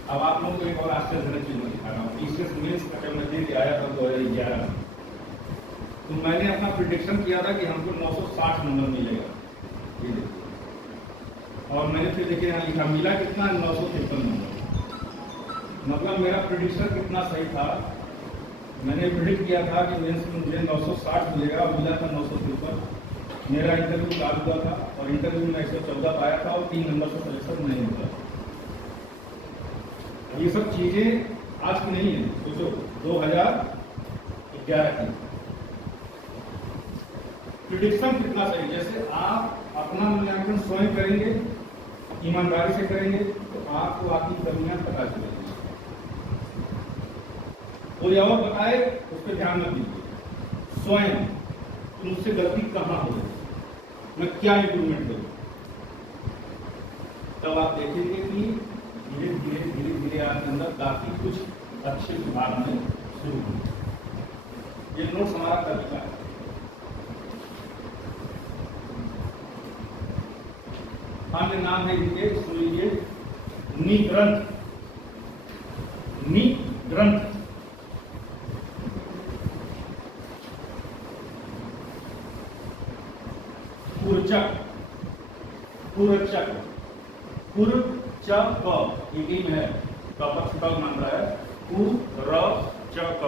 अब आप लोगों को एक और आश्चर्यजनक चीज मैं दिखा रहा हूँ। टीसीएस मेंस का जब मैं दे आया था 2011 में, तो मैंने अपना प्रिडिक्शन किया था कि हमको 960 नंबर मिलेगा, ये देखिए, और मैंने फिर देखिए यहाँ लिखा मिला कितना, 953 नंबर। मतलब मेरा प्रिडिक्शन कितना सही था। मैंने प्रिडिक्ट किया था कि मेंस में मुझे 960 मिलेगा, मिला था 953। मेरा इंटरव्यू काट हुआ था और इंटरव्यू में 114 पाया था और 3 नंबर से सिलेक्शन नहीं हुआ। ये सब चीजें आज की नहीं है, सोचो 2011 की। प्रिडिक्शन कितना सही। जैसे आप अपना मूल्यांकन स्वयं करेंगे, ईमानदारी से करेंगे, तो आपको आपकी कमियां पता चलेंगी। कोई और बताए उस पर ध्यान मत दीजिए, स्वयं कि मुझसे गलती कहाँ हो रही, मैं क्या इंप्रूवमेंट करूं। तब आप देखेंगे कि धीरे धीरे धीरे धीरे आपके अंदर काफी कुछ अच्छे सुधार होने शुरू हुए। ये नोट्स हमारा कर चुका है। अन्य नाम है इनके, सुन लीजिए, निग्रंथ, निग्रंथ, कुरचक, कुरचक, कुरचक, एक ही में है, प्रॉपर छुटा मान रहा है, कुरचक,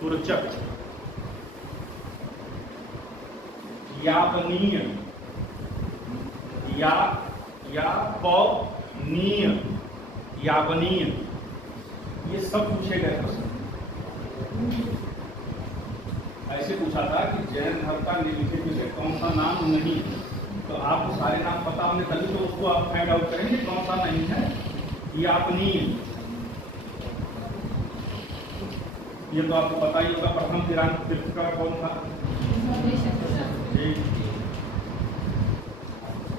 कुरचक। यापनीय, यापनीय, यापनीय, ये सब पूछे गए प्रश्न। ऐसे पूछा था कि जैन धर्म का निम्नलिखित में से कौन सा नाम नहीं, तो आपको सारे नाम पता होने तभी तो उसको आप फाइंड आउट करेंगे कौन सा नहीं है। यापनीय, ये तो आपको पता ही होगा। प्रथम तीर्थंकर कौन था?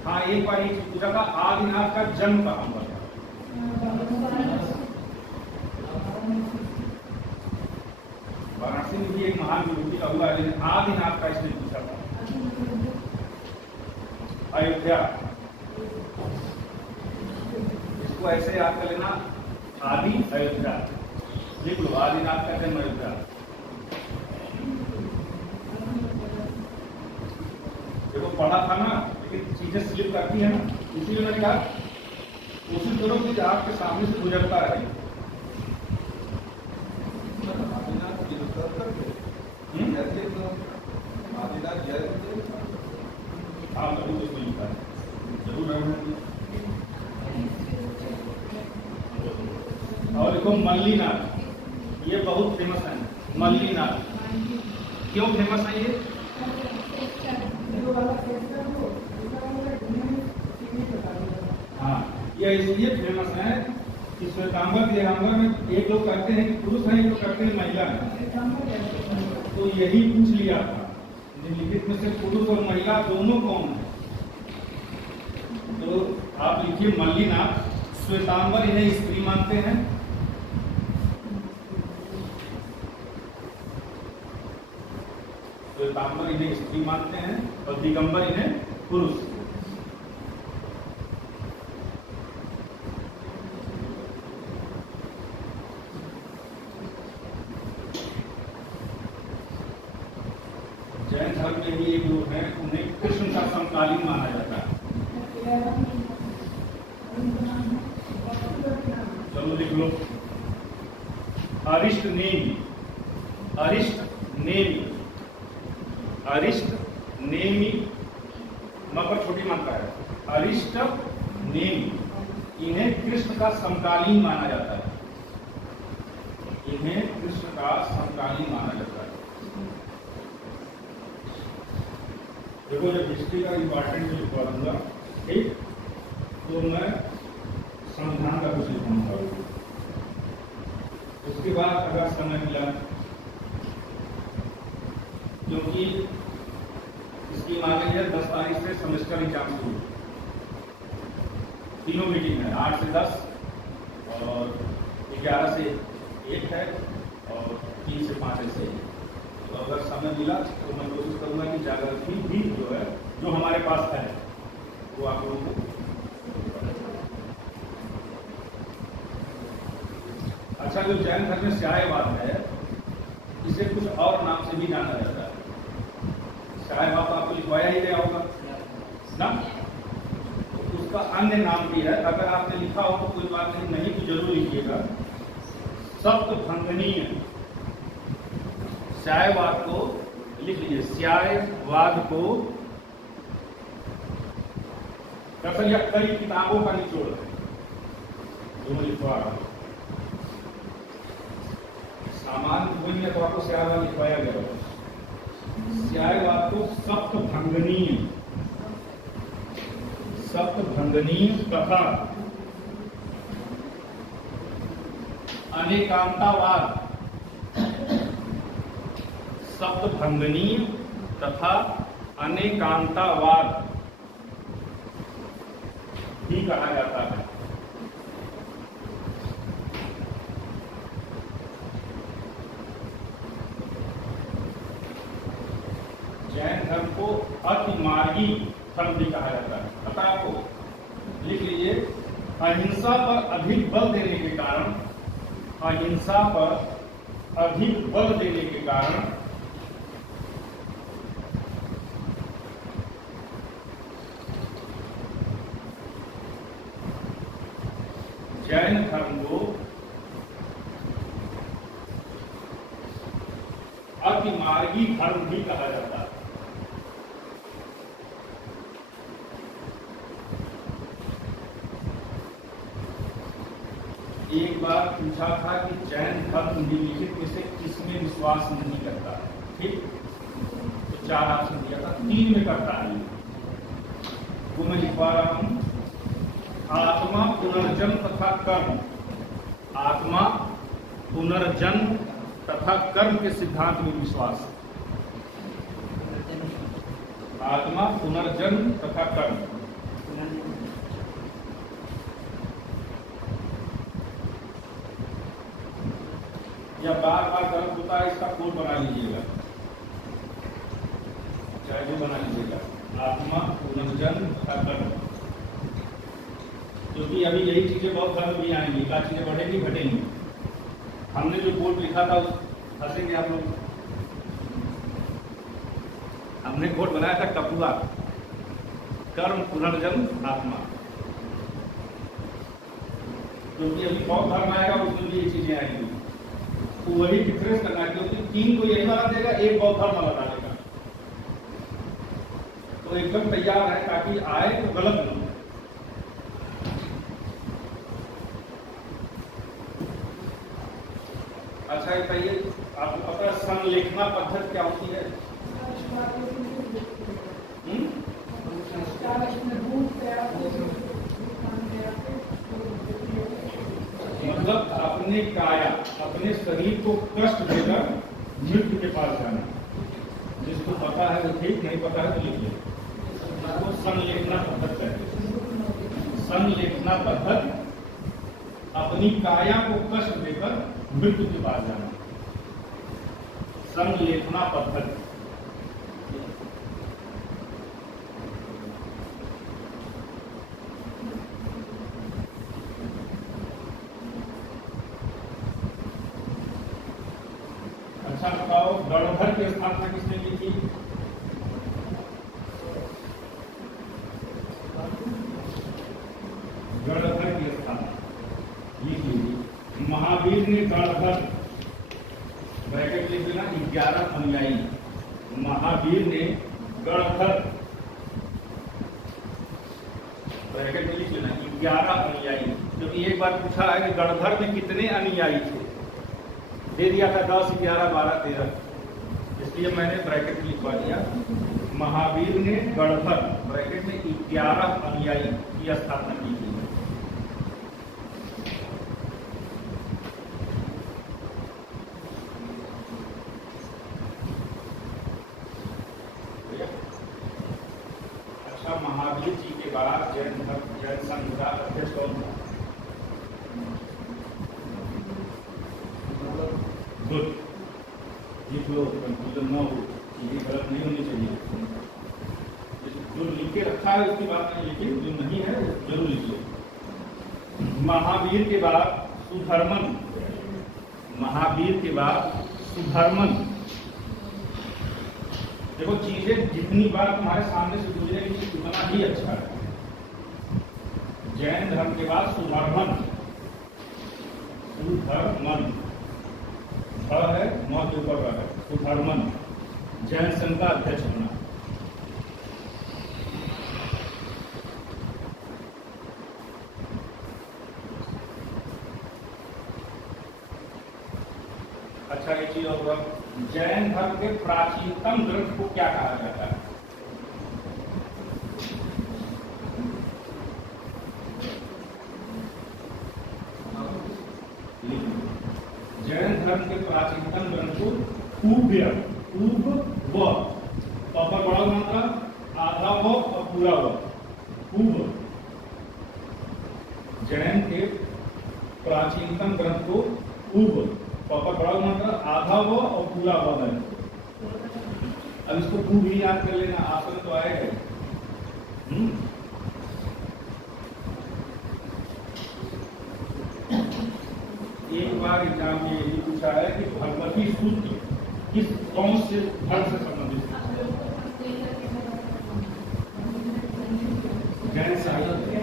हाँ, एक बार ये पूछा था आदिनाथ का जन्म कहाँ हुआ था? वाराणसी में भी एक महान विभूति का हुआ, लेकिन आदिनाथ का इसने पूछा था। अयोध्या, इसको ऐसे याद कर लेना, आदि अयोध्या, लिख लो, आदिनाथ का जन्म अयोध्या। देखो पढ़ा था ना, लेकिन चीजें स्लिप करती है ना, इसीलिए मैंने कहा कोशिश करो कि आपके सामने से गुजरता रहे। आप जरूर उसको लिखा है, जरूर रहना। और देखो मल्लीनाथ, ये बहुत फेमस है। मल्लीनाथ क्यों फेमस है ये? हाँ, ये इसलिए फेमस है कि श्वेतांबर दिगंबर में एक लोग कहते हैं कि पुरुष है, एक लोग कहते हैं महिला है। तो यही पूछ लिया था निम्नलिखित में से पुरुष और महिला दोनों कौन है? तो आप लिखिए मल्लीनाथ। श्वेतांबर इन्हें स्त्री मानते हैं, श्वेतांबर इन्हें स्त्री मानते हैं और दिगंबर इन्हें पुरुष। जैन धर्म में भी एक लोग हैं, उन्हें कृष्ण का समकालीन माना जाता है। चलो लिख लो, अरिष्ट नेमि, अरिष्ट नेमि, अरिष्ट नेमि, मगर छोटी मात्रा है, अरिष्ट नेमि। इन्हें कृष्ण का समकालीन माना जाता है, इन्हें कृष्ण का समकालीन माना जाता है। देखो जब हिस्ट्री का इंपॉर्टेंट जो पढ़ूंगा, ठीक, तो मैं संविधान का कुछ लिखूंगा। उसके बाद अगर समय मिला, क्योंकि इसकी मांगे है 10 तारीख से सेमेस्टर एग्जाम शुरू, तीनों मीटिंग है, 8 से 10 और 11 से 1 है और 3 से 5 ऐसे। तो अगर समय मिला तो मैं कोशिश करूंगा कि जागृति भी जो है, जो हमारे पास है, वो आप लोगों को। अच्छा, जो जैन धर्म में स्यायवाद है, इसे कुछ और नाम से भी जाना जाता है। स्यायवाद आपको लिखवाया ही गया होगा ना, तो उसका अन्य नाम भी है। अगर आपने लिखा हो तो कोई बात नहीं तो जरूर लिखिएगा। सप्तभंगनीय स्यायवाद को लिख लीजिए। स्यायवाद को दरअसल यह कई किताबों का निचोड़ है जो मैं लिखवा रहा हूं। सामान्य वही है तो आपको स्यायवाद लिखवाया गया होगा। स्यायवाद को सप्तभंगनीय तथा अनेकांतावाद, सप्तभंगनीय तथा अनेकांतावाद भी कहा जाता है। जैन धर्म को अतिमार्गी धर्म भी कहा जाता है। पता आपको, लिख लीजिए। अहिंसा पर अधिक बल देने के कारण, अहिंसा पर अधिक बल देने के कारण जैन धर्म को अतिमार्गी धर्म भी कहा जाता है। एक बार पूछा था कि जैन धर्म निम्नलिखित में से किसमें विश्वास नहीं करता है, ठीक? तो 4 ऑप्शन दिया था, 3 में करता है। वो मैं लिखवा रहा हूं। आत्मा, पुनर्जन्म तथा कर्म। आत्मा, पुनर्जन्म तथा कर्म के सिद्धांत में विश्वास। आत्मा, पुनर्जन्म तथा कर्म। या बार बार गलत होता है, इसका कोड बना लीजिएगा, चाहे जो बना लीजिएगा। आत्मा, पुनर्जन्म तथा कर्म, क्योंकि अभी यही चीजें बहुत धर्म भी आएंगी। क्या चीजें बढ़ेंगी घटेंगी। हमने जो कोड लिखा था उस हंसेंगे आप लोग। हमने कोड बनाया था कपुआ, कर्म, पुनर्जन्म, आत्मा। क्योंकि अभी बहुत धर्म आएगा, उसमें भी ये चीजें आएंगी, तो वही डिफरेंस करना है। क्योंकि 3 को यही वाला देगा, एक बौद्ध धर्म वाला डालेगा, तो एकदम तैयार है ताकि आए तो गलत नहीं। अच्छा, ये कहिए, आपको पता है संलेखना पद्धति क्या होती है? मतलब अपने काया, अपने शरीर को कष्ट देकर मृत्यु के पास जाना। जिसको पता है वो ठीक, नहीं पता है तो लिखिए। वो संलेखना पद्धति है। संलेखना पद्धति, अपनी काया को कष्ट देकर मृत्यु के पास जाना, संलेखना पद्धति। अच्छा बताओ, गणधर की स्थापना किसने की थी? गणधर की स्थापना लिख लीजिए। महावीर ने गणधर, ब्रैकेट लिख देना, 11 अनुयायी। महावीर ने गणधर, ब्रैकेट में लिख लेना, 11 अनुयायी। क्योंकि एक बार पूछा है कि गणधर में कितने अनुयायी थे, दे दिया था 10, 11, 12, 13, इसलिए मैंने ब्रैकेट में लिखवा दिया। महावीर ने गणधर, ब्रैकेट में 11 अनुयायी की स्थापना की थी। अच्छा, महावीर जी के बाद जैन संघ का अध्यक्ष कौन था? गुड, लिख लो, कंफ्यूजन ना हो, चीजें गलत नहीं होनी चाहिए। जो लिख के रखा है उसकी बात नहीं, लेकिन जो नहीं है जरूर लिख लो। महावीर के बाद सुधर्मन, महावीर के बाद सुधर्मन। देखो चीजें जितनी बार तुम्हारे सामने से गुजरेगी उतना ही अच्छा है। जैन धर्म के बाद सुधर्मन, सुधर्मन है, मौत के ऊपर है, सुधर्मन जैन संघ का अध्यक्ष होना। अच्छा, एक चीज और, जैन धर्म के प्राचीनतम ग्रंथ को क्या कहा जाता है? जैन धर्म के प्राचीनतम ग्रंथ को पूर्व, पूर्व पर बड़ा मात्रा, आधा व और पूरा व, पूर्व। जैन के प्राचीनतम ग्रंथ को पूर्व, पर बड़ा मात्रा, आधा व और पूरा व है। अब इसको पूर्व ही याद कर लेना, आसन तो आएगा। एक बार एग्जाम में यही पूछा है कि भगवती सूत्र किस कौन से धर्म से संबंधित है? जैन साहित्य।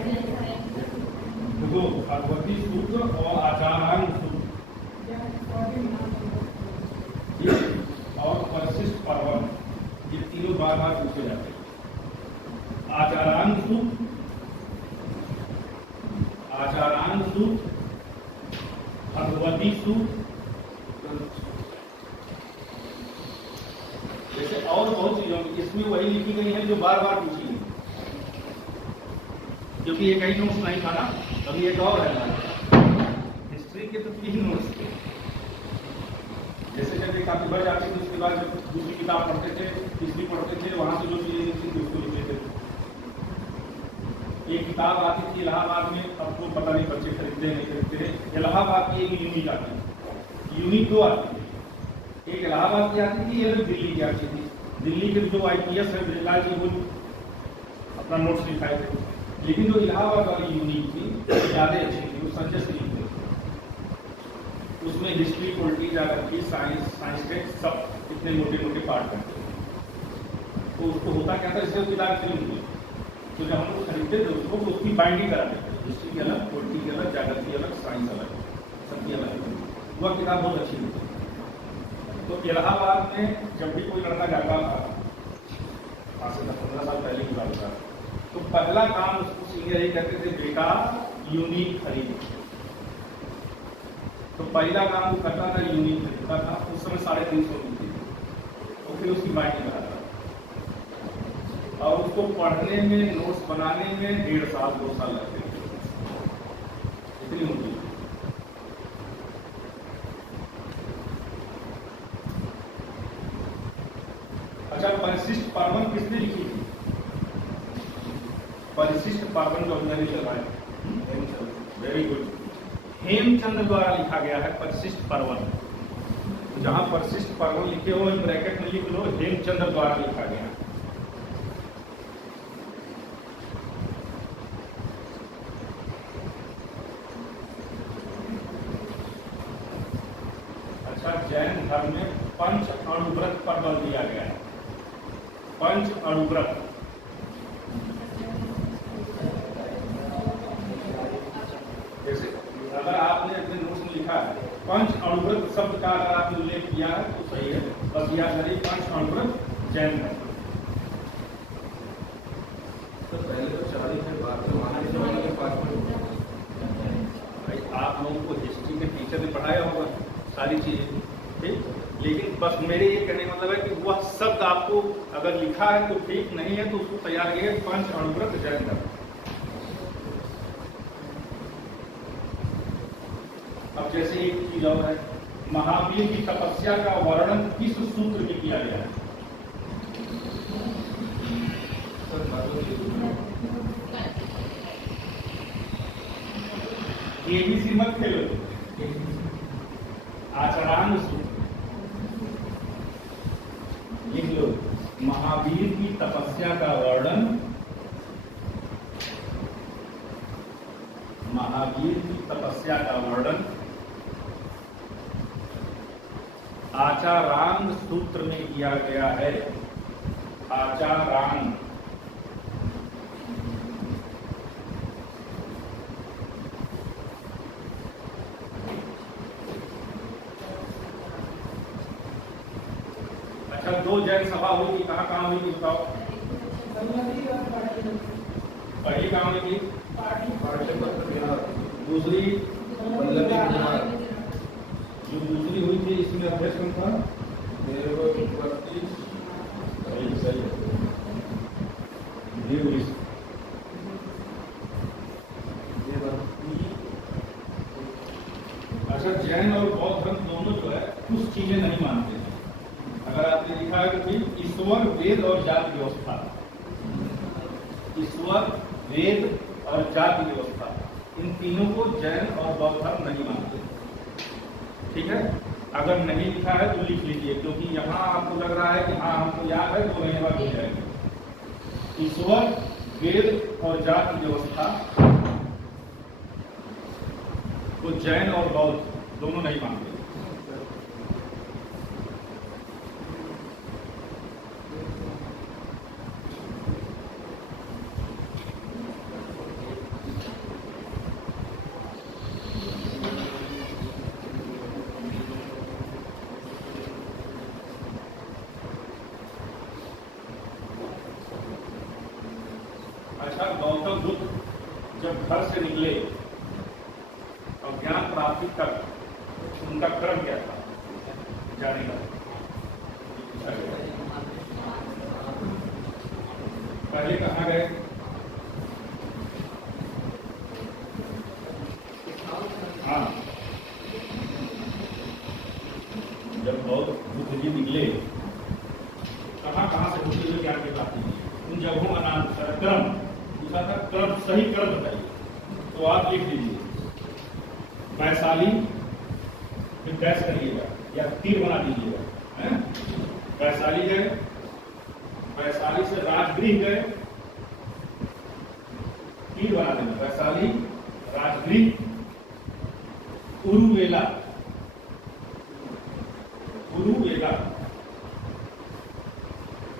देखो, भगवती सूत्र और आचारांग सूत्र और परिशिष्ट पर्वत, ये तीनों बार बार पूछे जाते हैं। आचारांग सूत्र, आचारांग सूत्र, भगवती सूत्र, जैसे और बहुत चीजों में इसमें वही लिखी गई है जो बार बार पूछी गई, क्योंकि एक ही नोट्स नहीं था ना, अभी एक और है। हिस्ट्री के तो 3 नोट्स थे। जैसे जब एक काफी बढ़ जाती थी, उसके बाद जब दूसरी किताब पढ़ते थे, तीसरी पढ़ते थे, वहां से जो चीजें लिखी थी उसको लिख लेते थे। एक किताब आती थी इलाहाबाद में, अब तो पता नहीं बच्चे खरीदते नहीं खरीदते। इलाहाबाद की एक यूनिट आती थी, यूनिट 2 आती थी। एक इलाहाबाद की आती थी, एक दिल्ली की आती थी। दिल्ली के जो IPS है बिरला जी, वो अपना नोट्स लिखाए थे, लेकिन जो इलाहाबाद वाली यूनिट थी ज्यादा अच्छी थी, वो संजय से लिखते थे। उसमें history, polity, geography, science, science के सब इतने मोटे मोटे पार्ट करते थे। तो उसको होता क्या था, इससे किताब खरीद हुई, तो जब हम लोग खरीदते थे उसको, तो उसकी बाइंडिंग कराते थे। हिस्ट्री की अलग, पॉलिटी की अलग, ज्योग्राफी अलग, साइंस अलग, सबकी अलग। वह किताब बहुत अच्छी थी। तो इलाहाबाद में जब भी कोई लड़का जाता था, आज से 15 साल पहले की बात था, तो पहला काम उसको सीनियर ही कहते थे, बेटा यूनिट खरीद। तो पहला काम वो करता था, यूनिट खरीदता था। उस समय 350 मिलती थी, तो फिर उसकी बाइंडिंग कराता और उसको पढ़ने में, नोट्स बनाने में 1.5 साल 2 साल लगते थे, इतनी होती है। अच्छा, परिशिष्ट पर्वन किसने लिखी थी? परिशिष्ट पर्वन जो अंदर चलवाए, वेरी गुड, हेमचंद्र द्वारा लिखा गया है परिशिष्ट पर्वन। जहां परिशिष्ट पर्वन लिखे हो ब्रैकेट में लिख लो, हेमचंद्र द्वारा लिखा गया। जैन धर्म में पंच अणुव्रत पर बल दिया गया है। पंच अणुव्रत, जैसे अगर आपने अपने नोट्स में लिखा है पंच अणुव्रत शब्द का अगर आपने उल्लेख किया है तो सही है, बस याद करिए पंच अणुव्रत जैन धर्म। तो पहले तो 40 थे, बाद में मानने के वाले के पास भाई आप लोगों को हिस्ट्री के टीचर ने पढ़ाया होगा सारी चीजें, ठीक, लेकिन बस मेरे ये कहने का मतलब है कि वह शब्द आपको अगर लिखा है तो ठीक, नहीं है तो उसको तैयार करिए, पंच अणुव्रत जैन धर्म। अब जैसे एक चीज और है, महावीर की तपस्या का वर्णन किस सूत्र में किया गया है? सर एबीसी मत खेलो, आचरण सूत्र लिख लो। महावीर की तपस्या का वर्णन, महावीर की तपस्या का वर्णन आचारांग सूत्र में किया गया है। आचारांग अच्छा, दो जैन सभा हुई थी, कहाँ कहाँ हुई थी बताओ? पहली कहाँ हुई थी? दूसरी जो दूसरी हुई थी इसमें अध्यक्ष कौन था? अच्छा, जैन और बौद्ध धर्म दोनों जो है कुछ चीजें नहीं मानते हैं। अगर आपने लिखा है कि ईश्वर, वेद और जाति व्यवस्था, ईश्वर, वेद और जाति व्यवस्था, इन तीनों को जैन और बौद्ध धर्म नहीं मानते। ठीक है, अगर नहीं लिखा है तो लिख लीजिए, क्योंकि यहाँ आपको लग रहा है कि हाँ हमको याद है तो महीने बाद हो जाएगी। ईश्वर, वेद और जाति व्यवस्था को जैन और बौद्ध दोनों नहीं मानते। अच्छा, गौतम बुद्ध जब घर से निकले और ज्ञान प्राप्ति तक उनका क्रम क्या था जाने का? पहले कहाँ गए? हाँ, जब बौद्ध बुद्ध जी निकले कहाँ से होते हुए ज्ञान की प्राप्ति की? उन जगहों का नाम क्रम दूसरा था, क्रम सही क्रम बताइए। तो आप लिख लीजिए वैशाली, फिर डैश करिएगा या तीर बना दीजिएगा। वैशाली गए, वैशाली से राजगृह गए, तीर बना देना, वैशाली, राजगृह, उरुवेला, उरुवेला।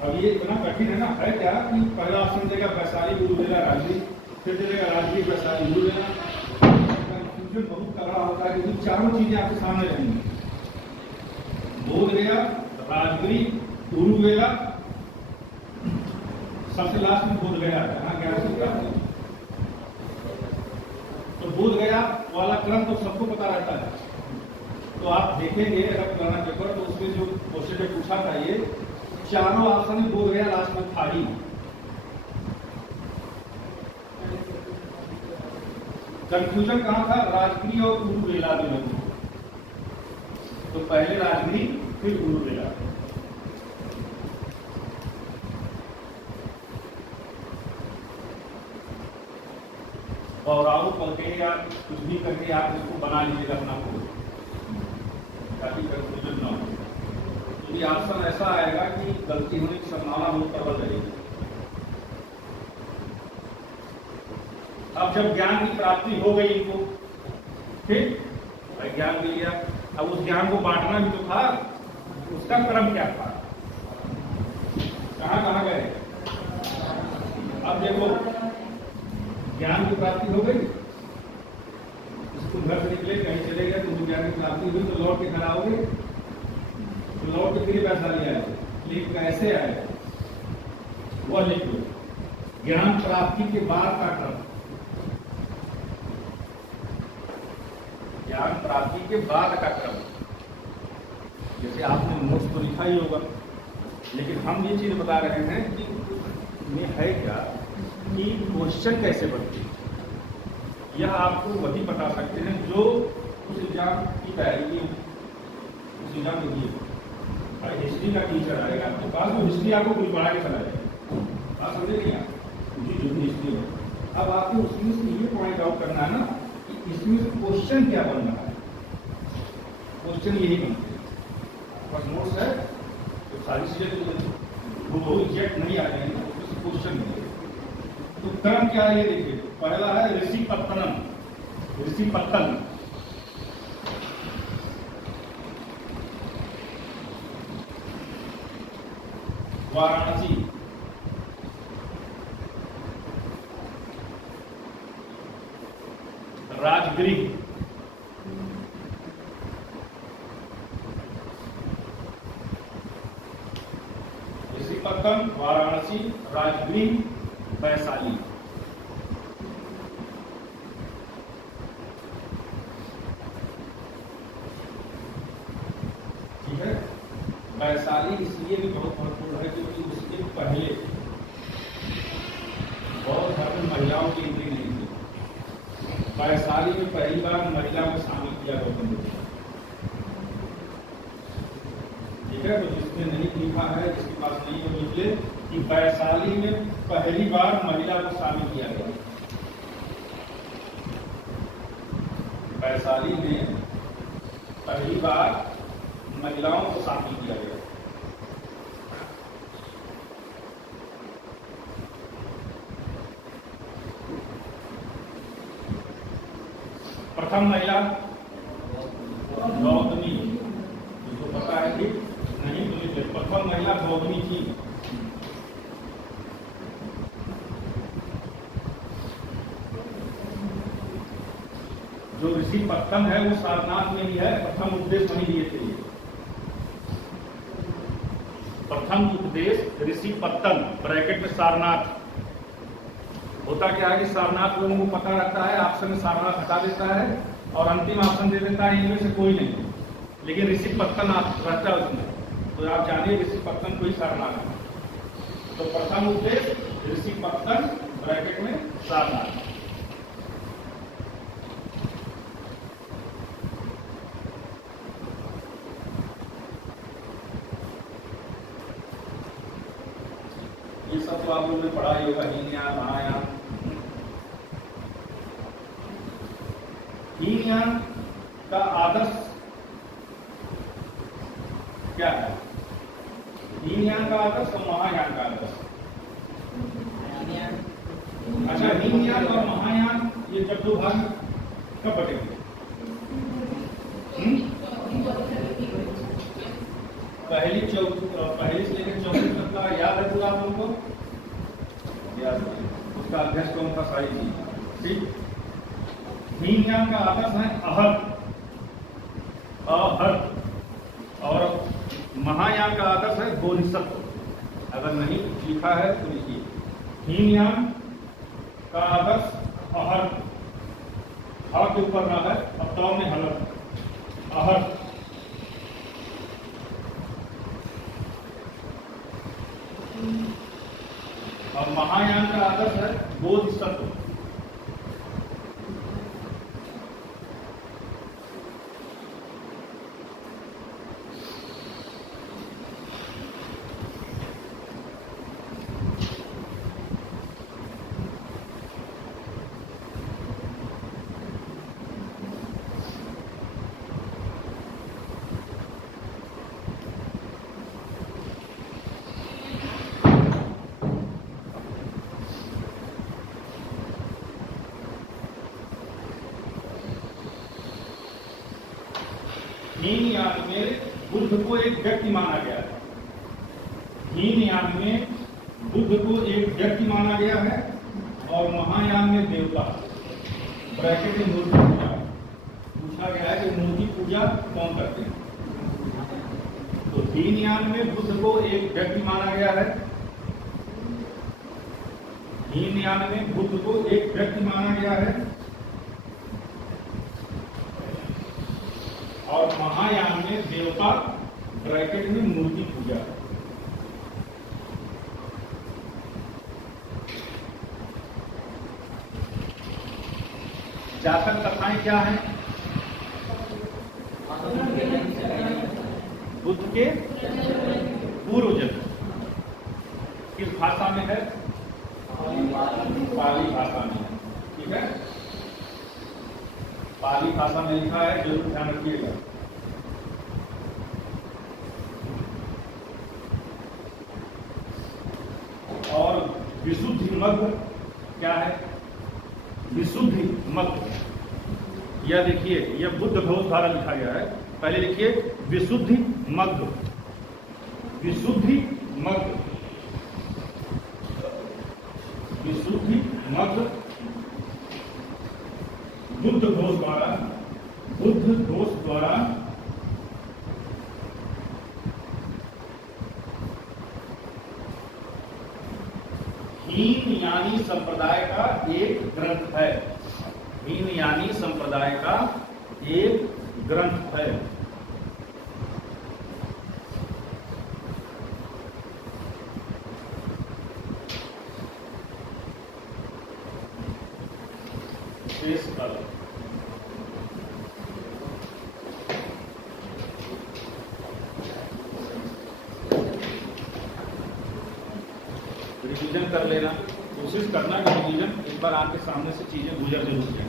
अब ये इतना कठिन है ना, है क्या कि पहला ऑप्शन देगा वैशाली, उरुवेला, राजगृह, फिर देगा राजगृह, वैशाली, उरुवेला। कंफ्यूजन बहुत तगड़ा होता है क्योंकि चारों चीजें आपके सामने रहेंगी। बोध गया, राजगृह, उरुवेला, सबसे लास्ट में बोध गया है। तो बोध गया वाला क्रम तो सबको पता रहता है। तो आप देखेंगे अगर पुराना पेपर, तो उसमें जो क्वेश्चन में पूछा था ये चारों ऑप्शन में बोध गया लास्ट में था ही। कंफ्यूजन कहां था? राजगृह और उरुवेला में। तो पहले राजगृह फिर उरुवेला। और करके या कुछ भी करके आप इसको बना लीजिएगा अपना कोड, ताकि कंफ्यूजन ना हो। तो ये ऑप्शन ऐसा आएगा कि गलती होने की संभावना बहुत प्रबल रहेगी। अब जब ज्ञान की प्राप्ति हो गई इनको, ठीक, ज्ञान मिल गया, अब उस ज्ञान को बांटना भी तो था, उसका क्रम क्या था, कहां कहां गए? अब देखो ज्ञान की प्राप्ति हो गई, इसको घर से निकले कहीं चले गए, तो ज्ञान की प्राप्ति हुई, तो लौट के घर आओगे, तो लौट के फिर वैशाली आए, लेकिन कैसे आए वह लिख लो। ज्ञान प्राप्ति के बाद का क्रम, ज्ञान प्राप्ति के बाद का क्रम, जैसे आपने नोट्स तो लिखा ही होगा, लेकिन हम ये चीज बता रहे हैं कि में है क्या कि क्वेश्चन कैसे बनते हैं, यह आपको वही बता सकते हैं जो उस एग्जाम की तैयारी की, उस एग्जाम के लिए। हिस्ट्री का टीचर आएगा आपके पास, तो हिस्ट्री आपको कुछ पढ़ा के चला जाएगा, आप समझे नहीं? आप जी जो भी हिस्ट्री है, अब आपको उसमें से ये पॉइंट आउट करना है ना कि इसमें क्वेश्चन क्या बन रहा है, क्वेश्चन यही बनते हैं। बस नोट्स है तो सारी चीजें वो एग्जैक्ट नहीं आ जाएंगे, उसमें क्वेश्चन मिलेगा। तो क्रम क्या है ये देखिए, पहला है ऋषि पत्तनम, ऋषि पत्तन, वाराणसी, राजगृह, ऋषिपत्तन, वाराणसी, राजगृह, वैशाली। ठीक है, वैशाली इसलिए भी बहुत महत्वपूर्ण है क्योंकि उसके पहले बौद्ध धर्म में महिलाओं की एंट्री नहीं थी। वैशाली में पहली बार महिला को शामिल किया गौतम बुद्ध। ठीक है, तो जिसने नहीं लिखा है, जिसके पास नहीं है, लिख ले कि वैशाली में पहली बार महिला को शामिल किया गया। वैशाली में पहली बार महिलाओं को शामिल किया गया। प्रथम महिला गौतमी, जिसको पता है कि नहीं तो लिख ले, प्रथम महिला गौतमी थी। जो ऋषि पत्तन है वो सारनाथ में ही है, प्रथम उपदेश वहीं दिए थे। प्रथम उपदेश ऋषि पत्तन ब्रैकेट में सारनाथ। होता क्या है कि सारनाथ लोगों को पता रहता है, ऑप्शन में सारनाथ हटा देता है और अंतिम ऑप्शन दे देता है इनमें से कोई नहीं, लेकिन ऋषि पत्तन रहता है उसमें, तो आप जानिए ऋषि पत्तन कोई सारनाथ है। तो प्रथम उपदेश ऋषि पत्तन ब्रैकेट में सारनाथ। ये सब तो आप लोगों ने पढ़ा ही होगा, हीनयान, महायान। हीनयान का आदर्श क्या है? हीनयान का आदर्श और महायान का आदर्श। अच्छा, हीनयान और महायान ये जब दो भाग कब बटेंगे? पहली से लेकर चौथी तक का याद है पूरा आप लोगों को? याद है, उसका अध्यक्ष कौन था? साई जी। ठीक, हीनयान का आदर्श है अहत, और महायान का आदर्श है बोधिसत्व। अगर नहीं लिखा है तो लिखिए, हीनयान का आदर्श अहत, ह के ऊपर ना है, अब तो में हलत, अहत। और महायान का आदर्श है बोधिसत्व। हीनयान में बुद्ध को एक व्यक्ति माना गया है। हीनयान में बुद्ध को एक व्यक्ति माना गया है और महायान में देवता। ब्रैकेट में मूर्ति पूजा पूछा गया है कि मूर्ति पूजा कौन करते हैं। तो हीनयान में बुद्ध को एक व्यक्ति माना गया है, हीनयान में बुद्ध को एक व्यक्ति माना गया है, और महायान में देवता ब्रैकेट में मूर्ति पूजा। जातक कथाएं क्या हैं? बुद्ध के पूर्व जन्म। किस भाषा में है? पाली भाषा में। ठीक है, पाली भाषा में लिखा है, जरूर ध्यान रखिएगा। और विशुद्धि मग्ध क्या है? विशुद्धि मग्ध, यह देखिए, यह बुद्ध घोष द्वारा लिखा गया है। पहले लिखिए विशुद्धि मग्ध, विशुद्धि मग्ध, विशुद्धि मग्ध, बुद्ध घोष द्वारा, बुद्ध घोष द्वारा हीनयानी संप्रदाय का एक ग्रंथ है। हीनयानी संप्रदाय का एक ग्रंथ है। शेष काल रिवीजन कर लेना, कोशिश करना कि रिवीजन एक बार आपके सामने से चीजें गुजर जरूर जाए।